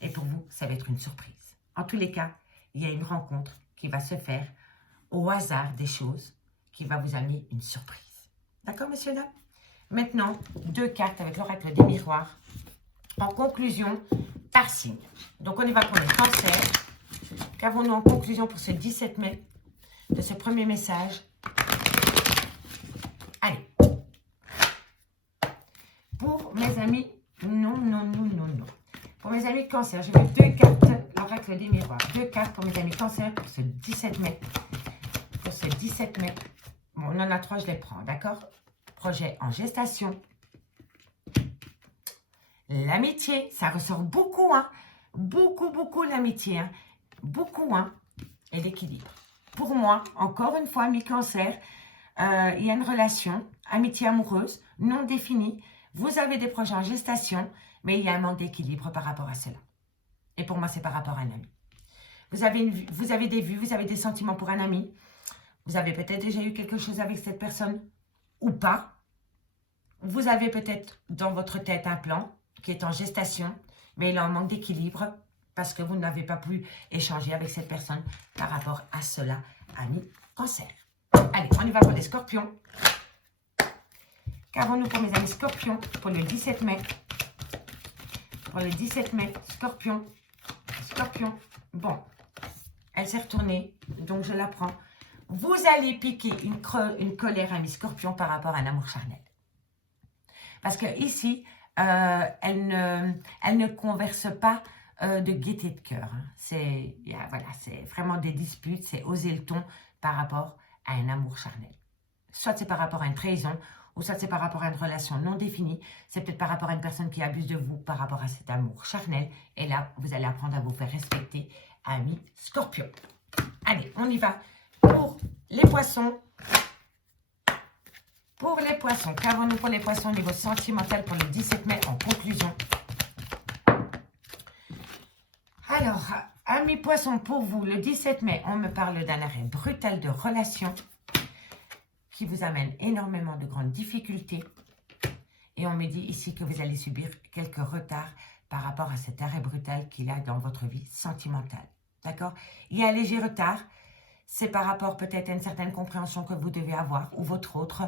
Et pour vous, ça va être une surprise. En tous les cas, il y a une rencontre qui va se faire au hasard des choses qui va vous amener une surprise. D'accord, monsieur, là? Maintenant, 2 cartes avec l'oracle des miroirs. En conclusion, par signe. Donc, on y va pour les cancers. Qu'avons-nous en conclusion pour ce 17 mai de ce premier message? Allez. Pour mes amis, non. Pour mes amis cancer, je vais 2 cartes, l'oracle des miroirs. 2 cartes pour mes amis cancer pour ce 17 mai. Pour ce 17 mai. Bon, on en a 3, je les prends, d'accord? Projet en gestation. L'amitié, ça ressort beaucoup, hein? Beaucoup l'amitié, hein? Beaucoup, hein? Et l'équilibre. Pour moi, encore une fois, mi-cancer, il y a une relation, amitié amoureuse, non définie. Vous avez des projets en gestation, mais il y a un manque d'équilibre par rapport à cela. Et pour moi, c'est par rapport à un ami. Vous avez des vues, vous avez des sentiments pour un ami. Vous avez peut-être déjà eu quelque chose avec cette personne ou pas. Vous avez peut-être dans votre tête un plan qui est en gestation, mais il a un manque d'équilibre parce que vous n'avez pas pu échanger avec cette personne par rapport à cela, ami cancer. Allez, on y va pour les scorpions. Qu'avons-nous pour mes amis scorpions pour le 17 mai? Pour le 17 mai, scorpion. Scorpion. Bon, elle s'est retournée, donc je la prends. Vous allez piquer une colère, ami scorpion, par rapport à un amour charnel. Parce que ici, elle ne converse pas de gaieté de cœur. Hein. C'est vraiment des disputes, c'est oser le ton par rapport à un amour charnel. Soit c'est par rapport à une trahison, ou soit c'est par rapport à une relation non définie. C'est peut-être par rapport à une personne qui abuse de vous par rapport à cet amour charnel. Et là, vous allez apprendre à vous faire respecter, ami scorpion. Allez, on y va pour les poissons. Pour les poissons, qu'avons-nous pour les poissons au niveau sentimental pour le 17 mai en conclusion? Alors, amis poissons, pour vous, le 17 mai, on me parle d'un arrêt brutal de relation qui vous amène énormément de grandes difficultés. Et on me dit ici que vous allez subir quelques retards par rapport à cet arrêt brutal qu'il y a dans votre vie sentimentale. D'accord? Il y a un léger retard. C'est par rapport peut-être à une certaine compréhension que vous devez avoir ou votre autre.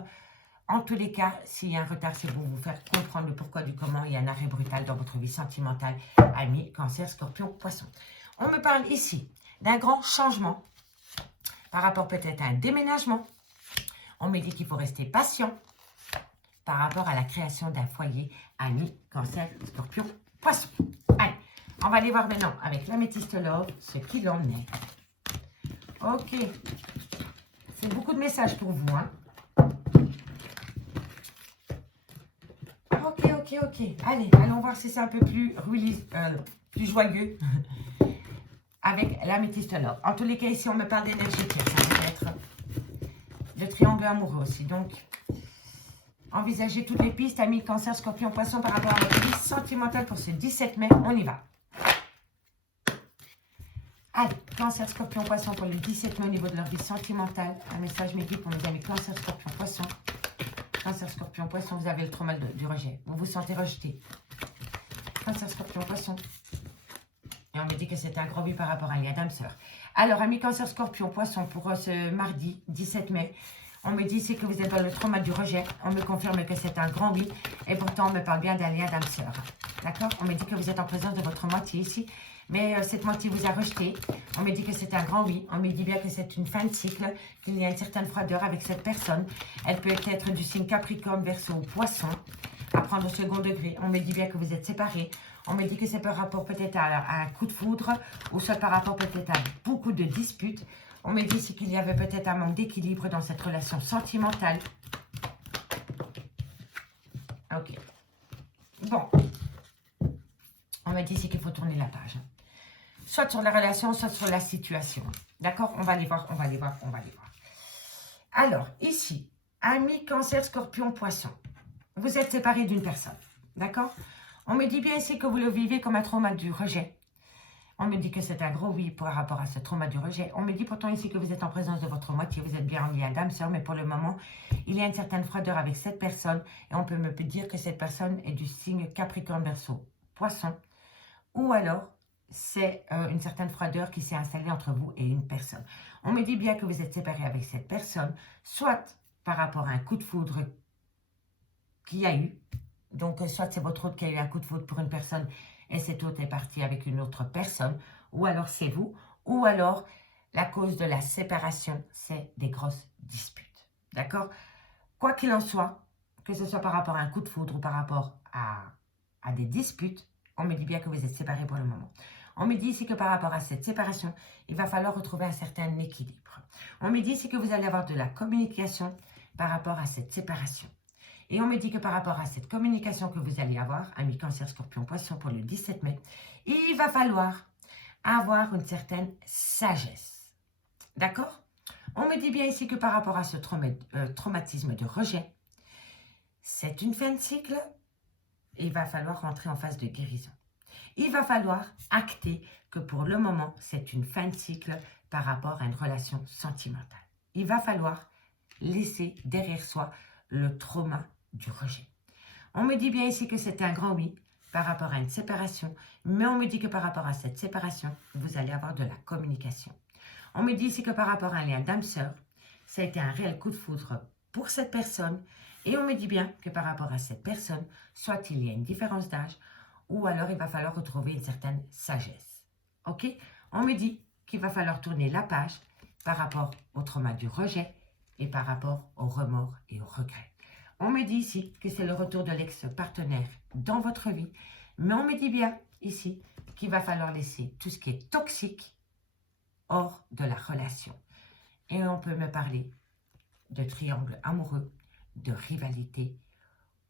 En tous les cas, s'il y a un retard, c'est pour vous faire comprendre le pourquoi du comment il y a un arrêt brutal dans votre vie sentimentale. Amis, cancer, scorpion, poisson. On me parle ici d'un grand changement par rapport peut-être à un déménagement. On me dit qu'il faut rester patient par rapport à la création d'un foyer. Amis, cancer, scorpion, poisson. Allez, on va aller voir maintenant avec l'améthyste love ce qu'il en est. Ok, c'est beaucoup de messages pour vous, hein. Ok. Allez, allons voir si c'est un peu plus, plus joyeux avec l'améthyste love. En tous les cas, ici, on me parle d'énergétique. Ça va être le triangle amoureux aussi. Donc, envisagez toutes les pistes, amis, cancer, scorpion, poisson, par rapport à votre vie sentimentale pour ce 17 mai. On y va. Allez, cancer, scorpion, poisson pour le 17 mai au niveau de leur vie sentimentale. Un message médical pour mes amis cancer, scorpion, poisson. Cancer, scorpion, poisson, vous avez le trauma du rejet. Vous vous sentez rejeté. Cancer, scorpion, poisson. Et on me dit que c'était un gros oui par rapport à un lien d'âme sœur. Alors, amis cancer, scorpion, poisson, pour ce mardi 17 mai, on me dit que vous êtes dans le trauma du rejet. On me confirme que c'est un grand oui. Et pourtant, on me parle bien d'un lien d'âme sœur. D'accord? On me dit que vous êtes en présence de votre moitié ici. Mais cette moitié vous a rejeté. On me dit que c'est un grand oui. On me dit bien que c'est une fin de cycle, qu'il y a une certaine froideur avec cette personne. Elle peut être du signe Capricorne, Verseau ou Poisson, à prendre au second degré. On me dit bien que vous êtes séparés. On me dit que c'est par rapport peut-être à un coup de foudre, ou soit par rapport peut-être à beaucoup de disputes. On me dit ici qu'il y avait peut-être un manque d'équilibre dans cette relation sentimentale. Ok. Bon, on m'a dit ici qu'il faut tourner la page. Soit sur la relation, soit sur la situation. D'accord? On va les voir, on va les voir, on va les voir. Alors, ici, Amis, Cancer, Scorpion, Poisson. Vous êtes séparés d'une personne. D'accord? On me dit bien ici que vous le vivez comme un trauma du rejet. On me dit que c'est un gros oui par rapport à ce trauma du rejet. On me dit pourtant ici que vous êtes en présence de votre moitié, vous êtes bien en lien d'âme-sœur, mais pour le moment, il y a une certaine froideur avec cette personne. Et on peut me dire que cette personne est du signe Capricorne, Verseau, Poisson. Ou alors, c'est une certaine froideur qui s'est installée entre vous et une personne. On me dit bien que vous êtes séparés avec cette personne, soit par rapport à un coup de foudre qu'il y a eu. Donc, soit c'est votre autre qui a eu un coup de foudre pour une personne et cet autre est parti avec une autre personne, ou alors c'est vous, ou alors la cause de la séparation, c'est des grosses disputes. D'accord? Quoi qu'il en soit, que ce soit par rapport à un coup de foudre ou par rapport à des disputes, on me dit bien que vous êtes séparés pour le moment. On me dit ici que par rapport à cette séparation, il va falloir retrouver un certain équilibre. On me dit ici que vous allez avoir de la communication par rapport à cette séparation. Et on me dit que par rapport à cette communication que vous allez avoir, Amis Cancer, Scorpion, Poisson pour le 17 mai, il va falloir avoir une certaine sagesse. D'accord? On me dit bien ici que par rapport à ce traumatisme de rejet, c'est une fin de cycle et il va falloir rentrer en phase de guérison. Il va falloir acter que pour le moment, c'est une fin de cycle par rapport à une relation sentimentale. Il va falloir laisser derrière soi le trauma du rejet. On me dit bien ici que c'est un grand oui par rapport à une séparation, mais on me dit que par rapport à cette séparation, vous allez avoir de la communication. On me dit ici que par rapport à un lien d'âme-sœur, ça a été un réel coup de foudre pour cette personne, et on me dit bien que par rapport à cette personne, soit il y a une différence d'âge, ou alors il va falloir retrouver une certaine sagesse. Ok? On me dit qu'il va falloir tourner la page par rapport au trauma du rejet et par rapport au remords et au regret. On me dit ici que c'est le retour de l'ex-partenaire dans votre vie, mais on me dit bien ici qu'il va falloir laisser tout ce qui est toxique hors de la relation. Et on peut me parler de triangle amoureux, de rivalité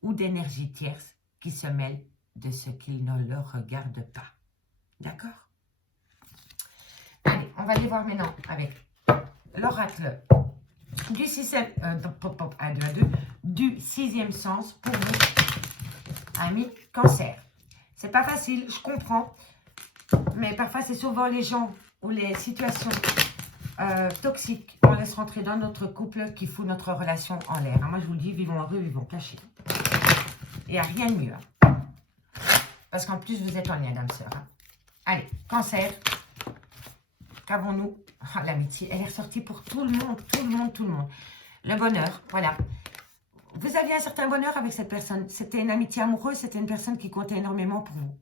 ou d'énergie tierce qui se mêle de ce qui ne le regarde pas. D'accord? Allez, on va aller voir maintenant avec l'oracle du sixième sens pour vous, Amis Cancer. C'est pas facile, je comprends, mais parfois c'est souvent les gens ou les situations toxiques qu'on laisse rentrer dans notre couple qui fout notre relation en l'air. Moi je vous le dis, vivons heureux, vivons cachés. Il n'y a rien de mieux. Parce qu'en plus vous êtes en lien d'âme-sœur. Allez, Cancer. Qu'avons-nous? L'amitié, elle est ressortie pour tout le monde, tout le monde, tout le monde. Le bonheur, voilà. Vous aviez un certain bonheur avec cette personne. C'était une amitié amoureuse, c'était une personne qui comptait énormément pour vous.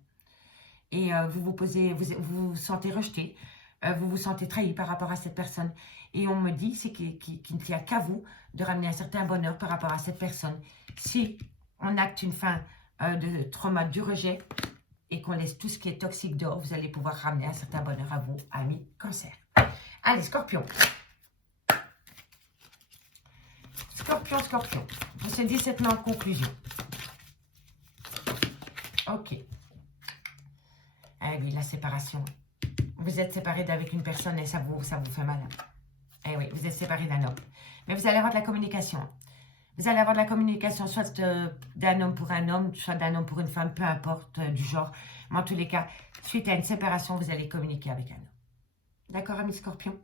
Et vous vous sentez rejeté, vous vous sentez trahi par rapport à cette personne. Et on me dit qu'il ne tient qu'à vous de ramener un certain bonheur par rapport à cette personne. Si on acte une fin de trauma du rejet, et qu'on laisse tout ce qui est toxique dehors, vous allez pouvoir ramener un certain bonheur à vous, Amis Cancer. Allez, Scorpion. Scorpion, Scorpion. Pour ce 17 mai en conclusion. Ok. Ah oui, la séparation. Vous êtes séparés d'avec une personne et ça vous fait mal. Eh oui, vous êtes séparés d'un homme. Mais vous allez avoir de la communication. Vous allez avoir de la communication, soit d'un homme pour un homme, soit d'un homme pour une femme, peu importe du genre. Mais en tous les cas, suite à une séparation, vous allez communiquer avec un homme. D'accord, amis Scorpion?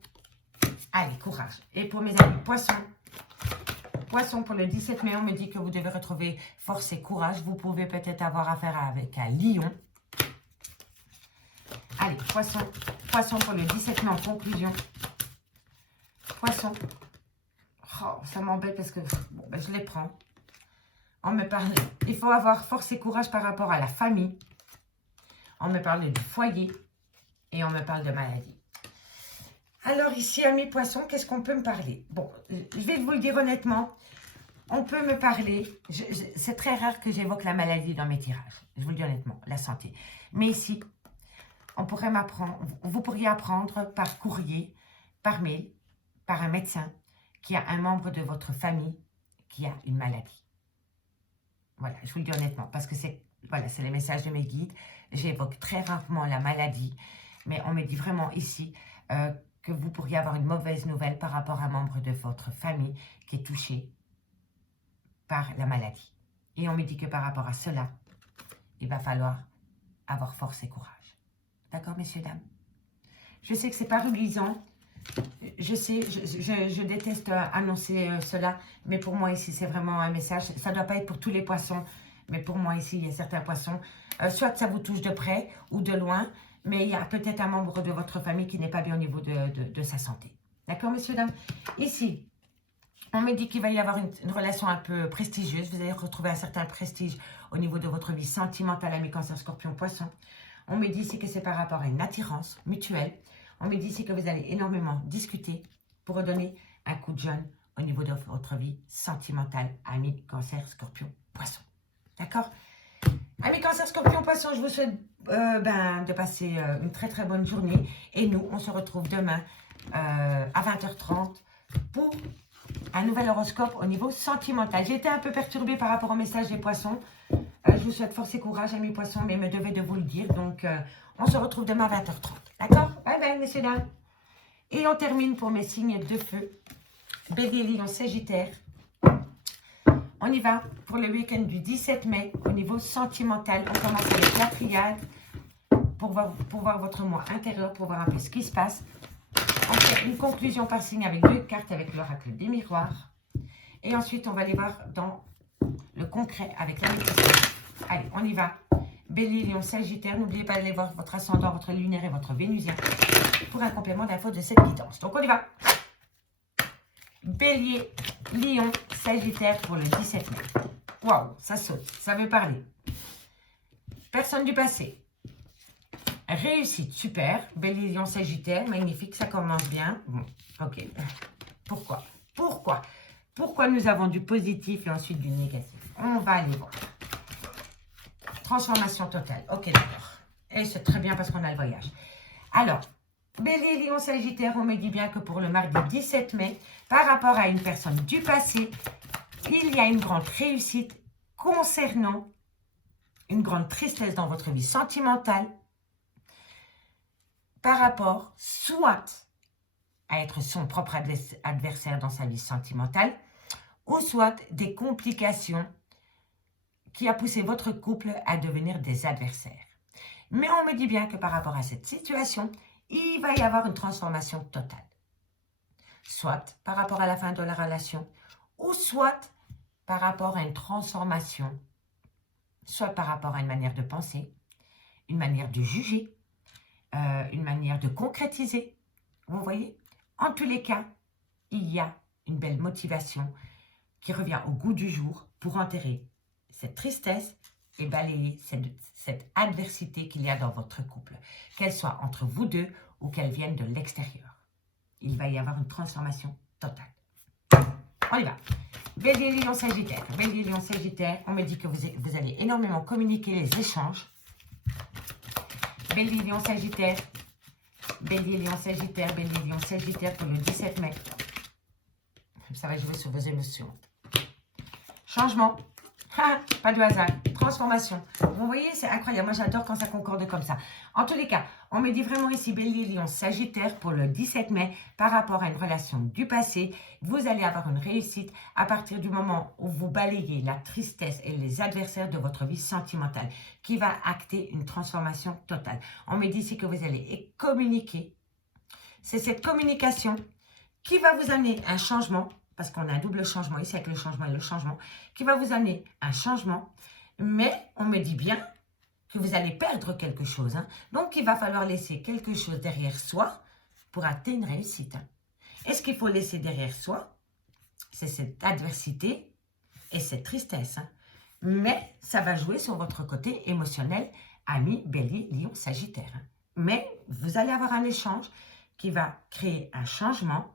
Allez, courage. Et pour mes amis Poissons, Poissons, pour le 17 mai, on me dit que vous devez retrouver force et courage. Vous pouvez peut-être avoir affaire avec un lion. Allez, Poissons. Poissons pour le 17 mai en conclusion. Poissons. Oh, ça m'embête parce que bon, ben, je les prends. On me parle, il faut avoir force et courage par rapport à la famille. On me parle du foyer et on me parle de maladie. Alors ici, amis poissons, qu'est-ce qu'on peut me parler? Bon, je vais vous le dire honnêtement. On peut me parler, c'est très rare que j'évoque la maladie dans mes tirages. Je vous le dis honnêtement, la santé. Mais ici, on pourrait m'apprendre, vous pourriez apprendre par courrier, par mail, par un médecin, qu'il y a un membre de votre famille qui a une maladie. Voilà, je vous le dis honnêtement, parce que c'est Voilà, c'est les messages de mes guides. J'évoque très rarement la maladie, mais on me dit vraiment ici que vous pourriez avoir une mauvaise nouvelle par rapport à un membre de votre famille qui est touché par la maladie. Et on me dit que par rapport à cela, il va falloir avoir force et courage. D'accord, messieurs, dames? Je sais que c'est pas reluisant. Je sais, je déteste annoncer cela, mais pour moi ici, c'est vraiment un message. Ça ne doit pas être pour tous les poissons, mais pour moi ici, il y a certains poissons. Soit ça vous touche de près ou de loin, mais il y a peut-être un membre de votre famille qui n'est pas bien au niveau de sa santé. D'accord, messieurs, dames? Ici, on me dit qu'il va y avoir une relation un peu prestigieuse. Vous allez retrouver un certain prestige au niveau de votre vie sentimentale, ami, cancer, scorpion, poisson. On me dit ici que c'est par rapport à une attirance mutuelle. On me dit ici que vous allez énormément discuter pour redonner un coup de jeune au niveau de votre vie sentimentale, ami, cancer, scorpion, poisson. D'accord? Ami, cancer, scorpion, poisson, je vous souhaite de passer une très très bonne journée. Et nous, on se retrouve demain à 20h30 pour un nouvel horoscope au niveau sentimental. J'ai été un peu perturbée par rapport au message des poissons. Je vous souhaite force et courage, amis poissons, mais me devais de vous le dire. Donc, on se retrouve demain à 20h30. D'accord? Bye bye, messieurs, dames. Et on termine pour mes signes de feu. Bélier, Lion, Sagittaire. On y va pour le week-end du 17 mai au niveau sentimental. On commence avec la triade pour voir votre moi intérieur, pour voir un peu ce qui se passe. On fait une conclusion par signe avec 2 cartes avec l'oracle des miroirs. Et ensuite, on va aller voir dans le concret avec la méditation. Allez, on y va. Bélier, Lion, Sagittaire. N'oubliez pas d'aller voir votre ascendant, votre lunaire et votre vénusien pour un complément d'infos de cette guidance. Donc, on y va. Bélier, Lion, Sagittaire pour le 17 mai. Waouh, ça saute, ça veut parler. Personne du passé. Réussite, super. Bélier, Lion, Sagittaire, magnifique, ça commence bien. Bon, ok. Pourquoi nous avons du positif et ensuite du négatif? On va aller voir. Transformation totale. Ok, d'accord. Et c'est très bien parce qu'on a le voyage. Alors, Bélier, Lion, Sagittaire, on me dit bien que pour le mardi 17 mai, par rapport à une personne du passé, il y a une grande réussite concernant une grande tristesse dans votre vie sentimentale par rapport soit à être son propre adversaire dans sa vie sentimentale ou soit des complications qui a poussé votre couple à devenir des adversaires. Mais on me dit bien que par rapport à cette situation, il va y avoir une transformation totale. Soit par rapport à la fin de la relation, ou soit par rapport à une transformation, soit par rapport à une manière de penser, une manière de juger, une manière de concrétiser. Vous voyez? En tous les cas, il y a une belle motivation qui revient au goût du jour pour enterrer cette tristesse et balayer cette adversité qu'il y a dans votre couple, qu'elle soit entre vous deux ou qu'elle vienne de l'extérieur. Il va y avoir une transformation totale. On y va. Bélier, Lion, Sagittaire. Bélier, Lion, Sagittaire, on me dit que vous allez énormément communiquer les échanges. Bélier, Lion, Sagittaire. Bélier, Lion, Sagittaire. Bélier, Lion, Sagittaire pour le 17 mai. Ça va jouer sur vos émotions. Changement. Pas de hasard. Transformation. Vous voyez, c'est incroyable. Moi, j'adore quand ça concorde comme ça. En tous les cas, on me dit vraiment ici Bélier, Lion, Sagittaire pour le 17 mai par rapport à une relation du passé. Vous allez avoir une réussite à partir du moment où vous balayez la tristesse et les adversaires de votre vie sentimentale qui va acter une transformation totale. On me dit ici que vous allez communiquer. C'est cette communication qui va vous amener un changement. Parce qu'on a un double changement ici avec le changement et le changement, qui va vous amener un changement, mais on me dit bien que vous allez perdre quelque chose. Hein. Donc, il va falloir laisser quelque chose derrière soi pour atteindre une réussite. Hein. Et ce qu'il faut laisser derrière soi, c'est cette adversité et cette tristesse. Hein. Mais ça va jouer sur votre côté émotionnel, ami, Bélier, Lion, Sagittaire. Hein. Mais vous allez avoir un échange qui va créer un changement.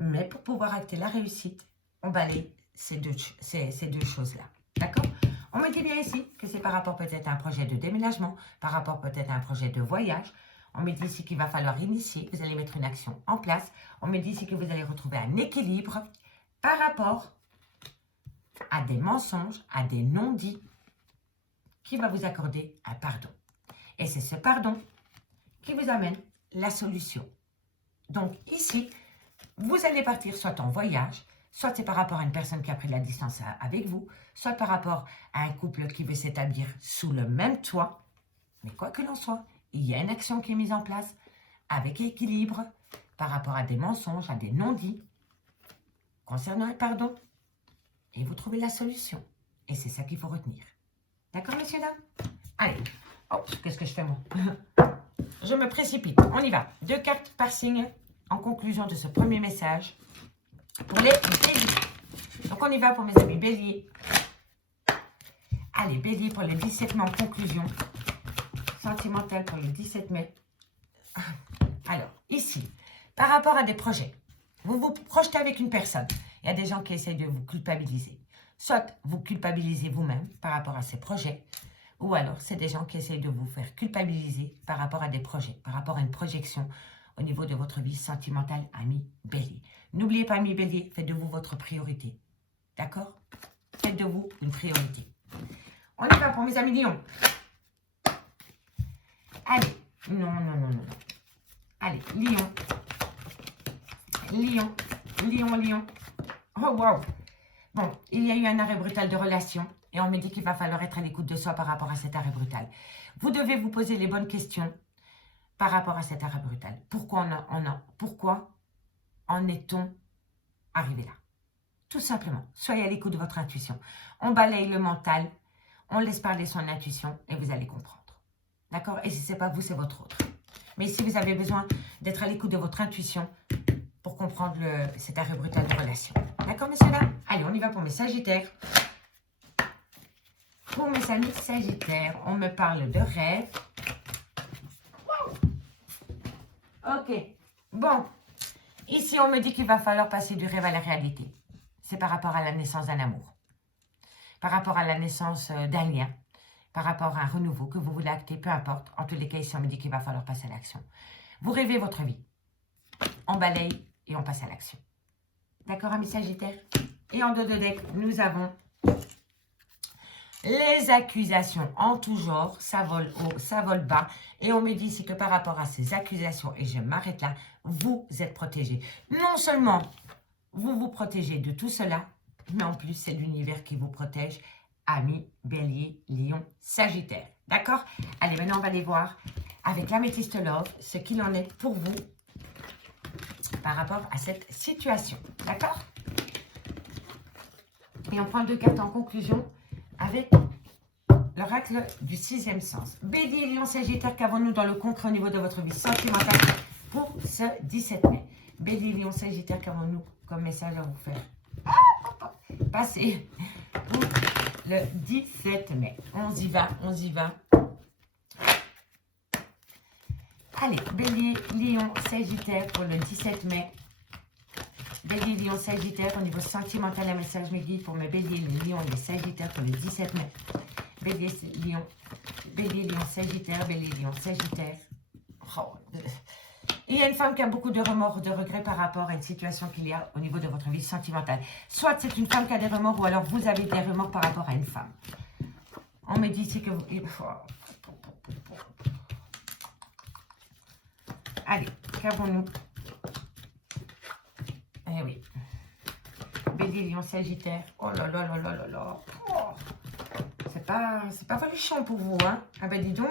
Mais pour pouvoir acter la réussite, on balaye ces deux choses-là. D'accord? On me dit bien ici que c'est par rapport peut-être à un projet de déménagement, par rapport peut-être à un projet de voyage. On me dit ici qu'il va falloir initier, vous allez mettre une action en place. On me dit ici que vous allez retrouver un équilibre par rapport à des mensonges, à des non-dits qui va vous accorder un pardon. Et c'est ce pardon qui vous amène la solution. Donc ici, vous allez partir soit en voyage, soit c'est par rapport à une personne qui a pris de la distance avec vous, soit par rapport à un couple qui veut s'établir sous le même toit. Mais quoi que l'on soit, il y a une action qui est mise en place avec équilibre par rapport à des mensonges, à des non-dits concernant un pardon. Et vous trouvez la solution. Et c'est ça qu'il faut retenir. D'accord, messieurs, dames? Allez. Oh, qu'est-ce que je fais, moi? Je me précipite. On y va. 2 cartes par signe en conclusion de ce premier message pour les béliers. Donc, on y va pour mes amis béliers. Allez, bélier pour les 17 mai en conclusion. Sentimental pour le 17 mai. Alors, ici, par rapport à des projets, vous vous projetez avec une personne. Il y a des gens qui essayent de vous culpabiliser. Soit vous culpabilisez vous-même par rapport à ces projets, ou alors c'est des gens qui essayent de vous faire culpabiliser par rapport à des projets, par rapport à une projection au niveau de votre vie sentimentale, ami bélier. N'oubliez pas, ami bélier, faites de vous votre priorité. D'accord? Faites de vous une priorité. On y va pour mes amis lions. Allez, non. Allez, lion. Lion. Oh, wow. Bon, il y a eu un arrêt brutal de relation et on me dit qu'il va falloir être à l'écoute de soi par rapport à cet arrêt brutal. Vous devez vous poser les bonnes questions par rapport à cet arrêt brutal. Pourquoi en est-on arrivé là? Tout simplement, soyez à l'écoute de votre intuition. On balaye le mental, on laisse parler son intuition et vous allez comprendre. D'accord? Et si ce n'est pas vous, c'est votre autre. Mais si vous avez besoin d'être à l'écoute de votre intuition pour comprendre cet arrêt brutal de relation. D'accord, messieurs, dames? Allez, on y va pour mes sagittaires. Pour mes amis sagittaires, on me parle de rêve. Ok. Bon. Ici, on me dit qu'il va falloir passer du rêve à la réalité. C'est par rapport à la naissance d'un amour. Par rapport à la naissance d'un lien. Par rapport à un renouveau que vous voulez acter, peu importe. En tous les cas, ici, on me dit qu'il va falloir passer à l'action. Vous rêvez votre vie. On balaye et on passe à l'action. D'accord, amis sagittaires? Et en dos de deck, nous avons les accusations en tout genre. Ça vole haut, ça vole bas. Et on me dit ici que par rapport à ces accusations, et je m'arrête là, vous êtes protégés. Non seulement vous vous protégez de tout cela, mais en plus, c'est l'univers qui vous protège. Amis, bélier, lion, sagittaire. D'accord? Allez, maintenant, on va aller voir avec l'améthyste love ce qu'il en est pour vous par rapport à cette situation. D'accord? Et on prend 2 cartes en conclusion avec l'oracle du 6e sens. Bélier, lion, sagittaire, qu'avons-nous dans le concret au niveau de votre vie sentimentale pour ce 17 mai? Bélier, lion, sagittaire, qu'avons-nous comme message à vous faire passer pour le 17 mai? On y va. Allez, bélier, lion, sagittaire pour le 17 mai. Bélier, lion, sagittaire au niveau sentimental, un message me guide pour mes béliers, les lions et les sagittaires pour le 17 mai. Bélier, lion, sagittaire, bélier, lion, sagittaire. Oh. Il y a une femme qui a beaucoup de remords, de regrets par rapport à une situation qu'il y a au niveau de votre vie sentimentale. Soit c'est une femme qui a des remords ou alors vous avez des remords par rapport à une femme. On me dit ici que vous... Allez, qu'avons-nous? Eh oui. Bélier, lion, sagittaire. Oh là là là là là là. Oh. C'est pas folichon pour vous, hein? Ah ben dis donc.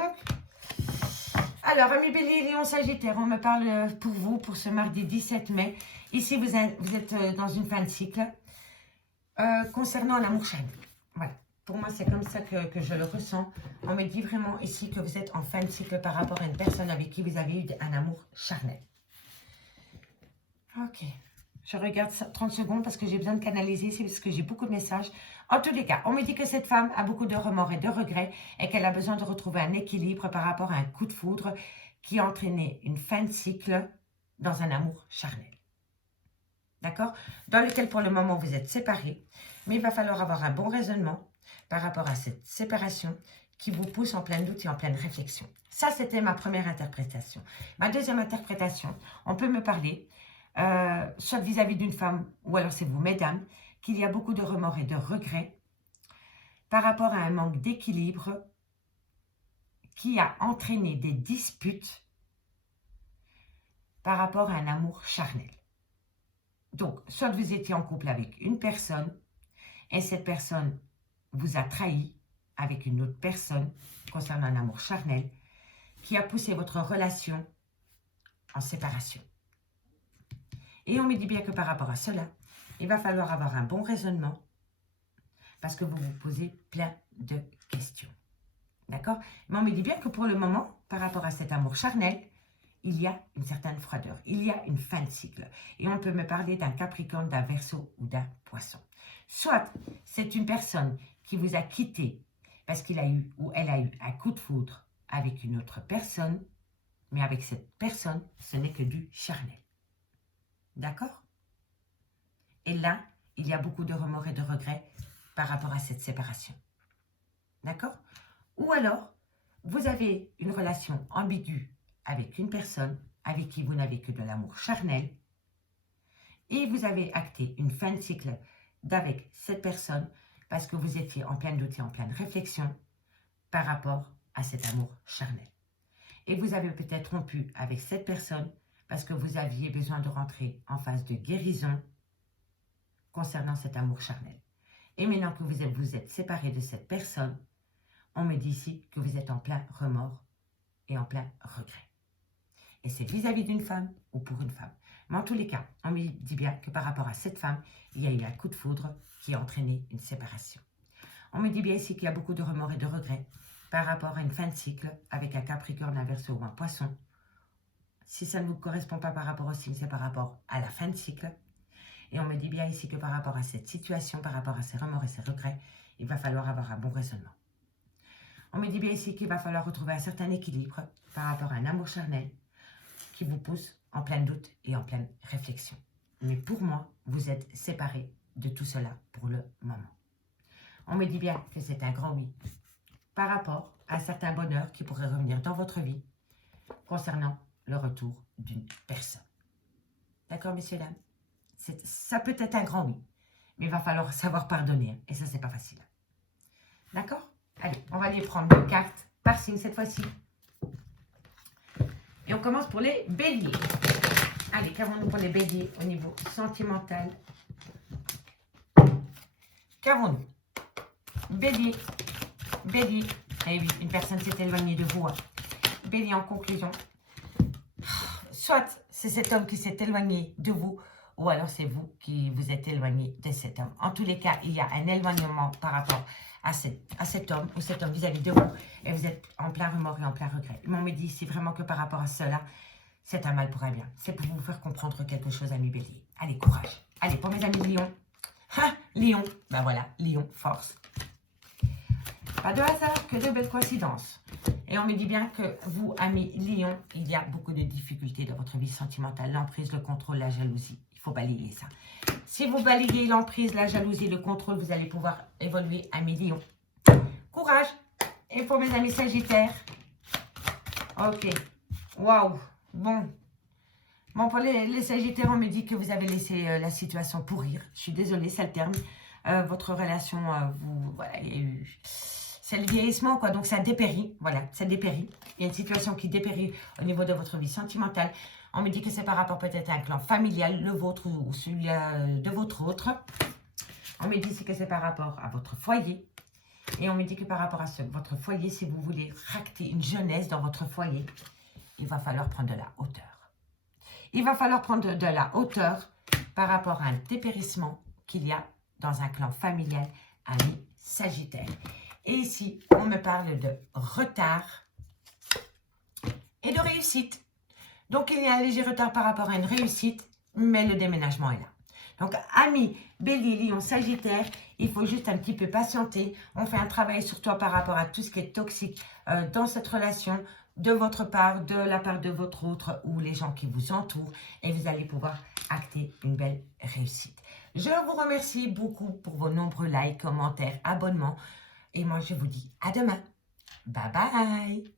Alors, amis bélier, lion, sagittaire, on me parle pour vous, pour ce mardi 17 mai. Ici, vous êtes dans une fin de cycle concernant l'amour charnel. Voilà. Pour moi, c'est comme ça que je le ressens. On me dit vraiment ici que vous êtes en fin de cycle par rapport à une personne avec qui vous avez eu un amour charnel. Ok. Je regarde 30 secondes parce que j'ai besoin de canaliser ici parce que j'ai beaucoup de messages. En tous les cas, on me dit que cette femme a beaucoup de remords et de regrets et qu'elle a besoin de retrouver un équilibre par rapport à un coup de foudre qui a entraîné une fin de cycle dans un amour charnel. D'accord? Dans lequel pour le moment vous êtes séparés, mais il va falloir avoir un bon raisonnement par rapport à cette séparation qui vous pousse en plein doute et en pleine réflexion. Ça, c'était ma première interprétation. Ma deuxième interprétation, on peut me parler, soit vis-à-vis d'une femme, ou alors c'est vous, mesdames, qu'il y a beaucoup de remords et de regrets par rapport à un manque d'équilibre qui a entraîné des disputes par rapport à un amour charnel. Donc, soit vous étiez en couple avec une personne et cette personne vous a trahi avec une autre personne concernant un amour charnel qui a poussé votre relation en séparation. Et on me dit bien que par rapport à cela, il va falloir avoir un bon raisonnement parce que vous vous posez plein de questions. D'accord? Mais on me dit bien que pour le moment, par rapport à cet amour charnel, il y a une certaine froideur. Il y a une fin de cycle. Et on peut me parler d'un Capricorne, d'un Verseau ou d'un Poisson. Soit c'est une personne qui vous a quitté parce qu'il a eu ou elle a eu un coup de foudre avec une autre personne, mais avec cette personne, ce n'est que du charnel. D'accord? Et là, il y a beaucoup de remords et de regrets par rapport à cette séparation. D'accord? Ou alors, vous avez une relation ambiguë avec une personne avec qui vous n'avez que de l'amour charnel et vous avez acté une fin de cycle d'avec cette personne parce que vous étiez en plein doute et en pleine réflexion par rapport à cet amour charnel. Et vous avez peut-être rompu avec cette personne parce que vous aviez besoin de rentrer en phase de guérison concernant cet amour charnel. Et maintenant que vous êtes séparé de cette personne, on me dit ici que vous êtes en plein remords et en plein regret. Et c'est vis-à-vis d'une femme ou pour une femme. Mais en tous les cas, on me dit bien que par rapport à cette femme, il y a eu un coup de foudre qui a entraîné une séparation. On me dit bien ici qu'il y a beaucoup de remords et de regrets par rapport à une fin de cycle avec un Capricorne, un Verseau ou un Poisson. Si ça ne vous correspond pas par rapport au signe, c'est par rapport à la fin de cycle. Et on me dit bien ici que par rapport à cette situation, par rapport à ces remords et ces regrets, il va falloir avoir un bon raisonnement. On me dit bien ici qu'il va falloir retrouver un certain équilibre par rapport à un amour charnel qui vous pousse en plein doute et en pleine réflexion. Mais pour moi, vous êtes séparés de tout cela pour le moment. On me dit bien que c'est un grand oui par rapport à un certain bonheur qui pourrait revenir dans votre vie concernant le retour d'une personne. D'accord, messieurs, dames? Ça peut être un grand oui, mais il va falloir savoir pardonner. Et ça, c'est pas facile. D'accord? Allez, on va aller prendre 2 cartes par signe cette fois-ci. Et on commence pour les béliers. Allez, qu'avons-nous pour les béliers au niveau sentimental? Qu'avons-nous? Bélier, bélier. Eh oui, une personne s'est éloignée de vous. Hein. Bélier en conclusion. Soit c'est cet homme qui s'est éloigné de vous, ou alors c'est vous qui vous êtes éloigné de cet homme. En tous les cas, il y a un éloignement par rapport à cet homme, ou cet homme vis-à-vis de vous, et vous êtes en plein remords et en plein regret. Mais on me dit ici vraiment que par rapport à cela, c'est un mal pour un bien. C'est pour vous faire comprendre quelque chose, amis bélier. Allez, courage. Allez, pour mes amis lions. Ah, lion. Ben voilà, lion, force. Pas de hasard, que de belles coïncidences. Et on me dit bien que vous, amis lions, il y a beaucoup de difficultés dans votre vie sentimentale. L'emprise, le contrôle, la jalousie. Il faut balayer ça. Si vous balayez l'emprise, la jalousie, le contrôle, vous allez pouvoir évoluer, amis lions. Courage. Et pour mes amis sagittaires. Ok. Waouh. Bon. Bon, pour les sagittaires, on me dit que vous avez laissé la situation pourrir. Je suis désolée, c'est le terme. Votre relation, voilà, il y a eu... C'est le vieillissement, quoi. Donc, ça dépérit. Voilà, ça dépérit. Il y a une situation qui dépérit au niveau de votre vie sentimentale. On me dit que c'est par rapport peut-être à un clan familial, le vôtre ou celui de votre autre. On me dit que c'est par rapport à votre foyer. Et on me dit que par rapport à votre foyer, si vous voulez racter une jeunesse dans votre foyer, il va falloir prendre de la hauteur. Il va falloir prendre de la hauteur par rapport à un dépérissement qu'il y a dans un clan familial, ami Sagittaire. Et ici, on me parle de retard et de réussite. Donc, il y a un léger retard par rapport à une réussite, mais le déménagement est là. Donc, amis, Bélier, Lion, Sagittaire, il faut juste un petit peu patienter. On fait un travail sur toi par rapport à tout ce qui est toxique dans cette relation, de votre part, de la part de votre autre ou les gens qui vous entourent. Et vous allez pouvoir acter une belle réussite. Je vous remercie beaucoup pour vos nombreux likes, commentaires, abonnements. Et moi, je vous dis à demain. Bye bye.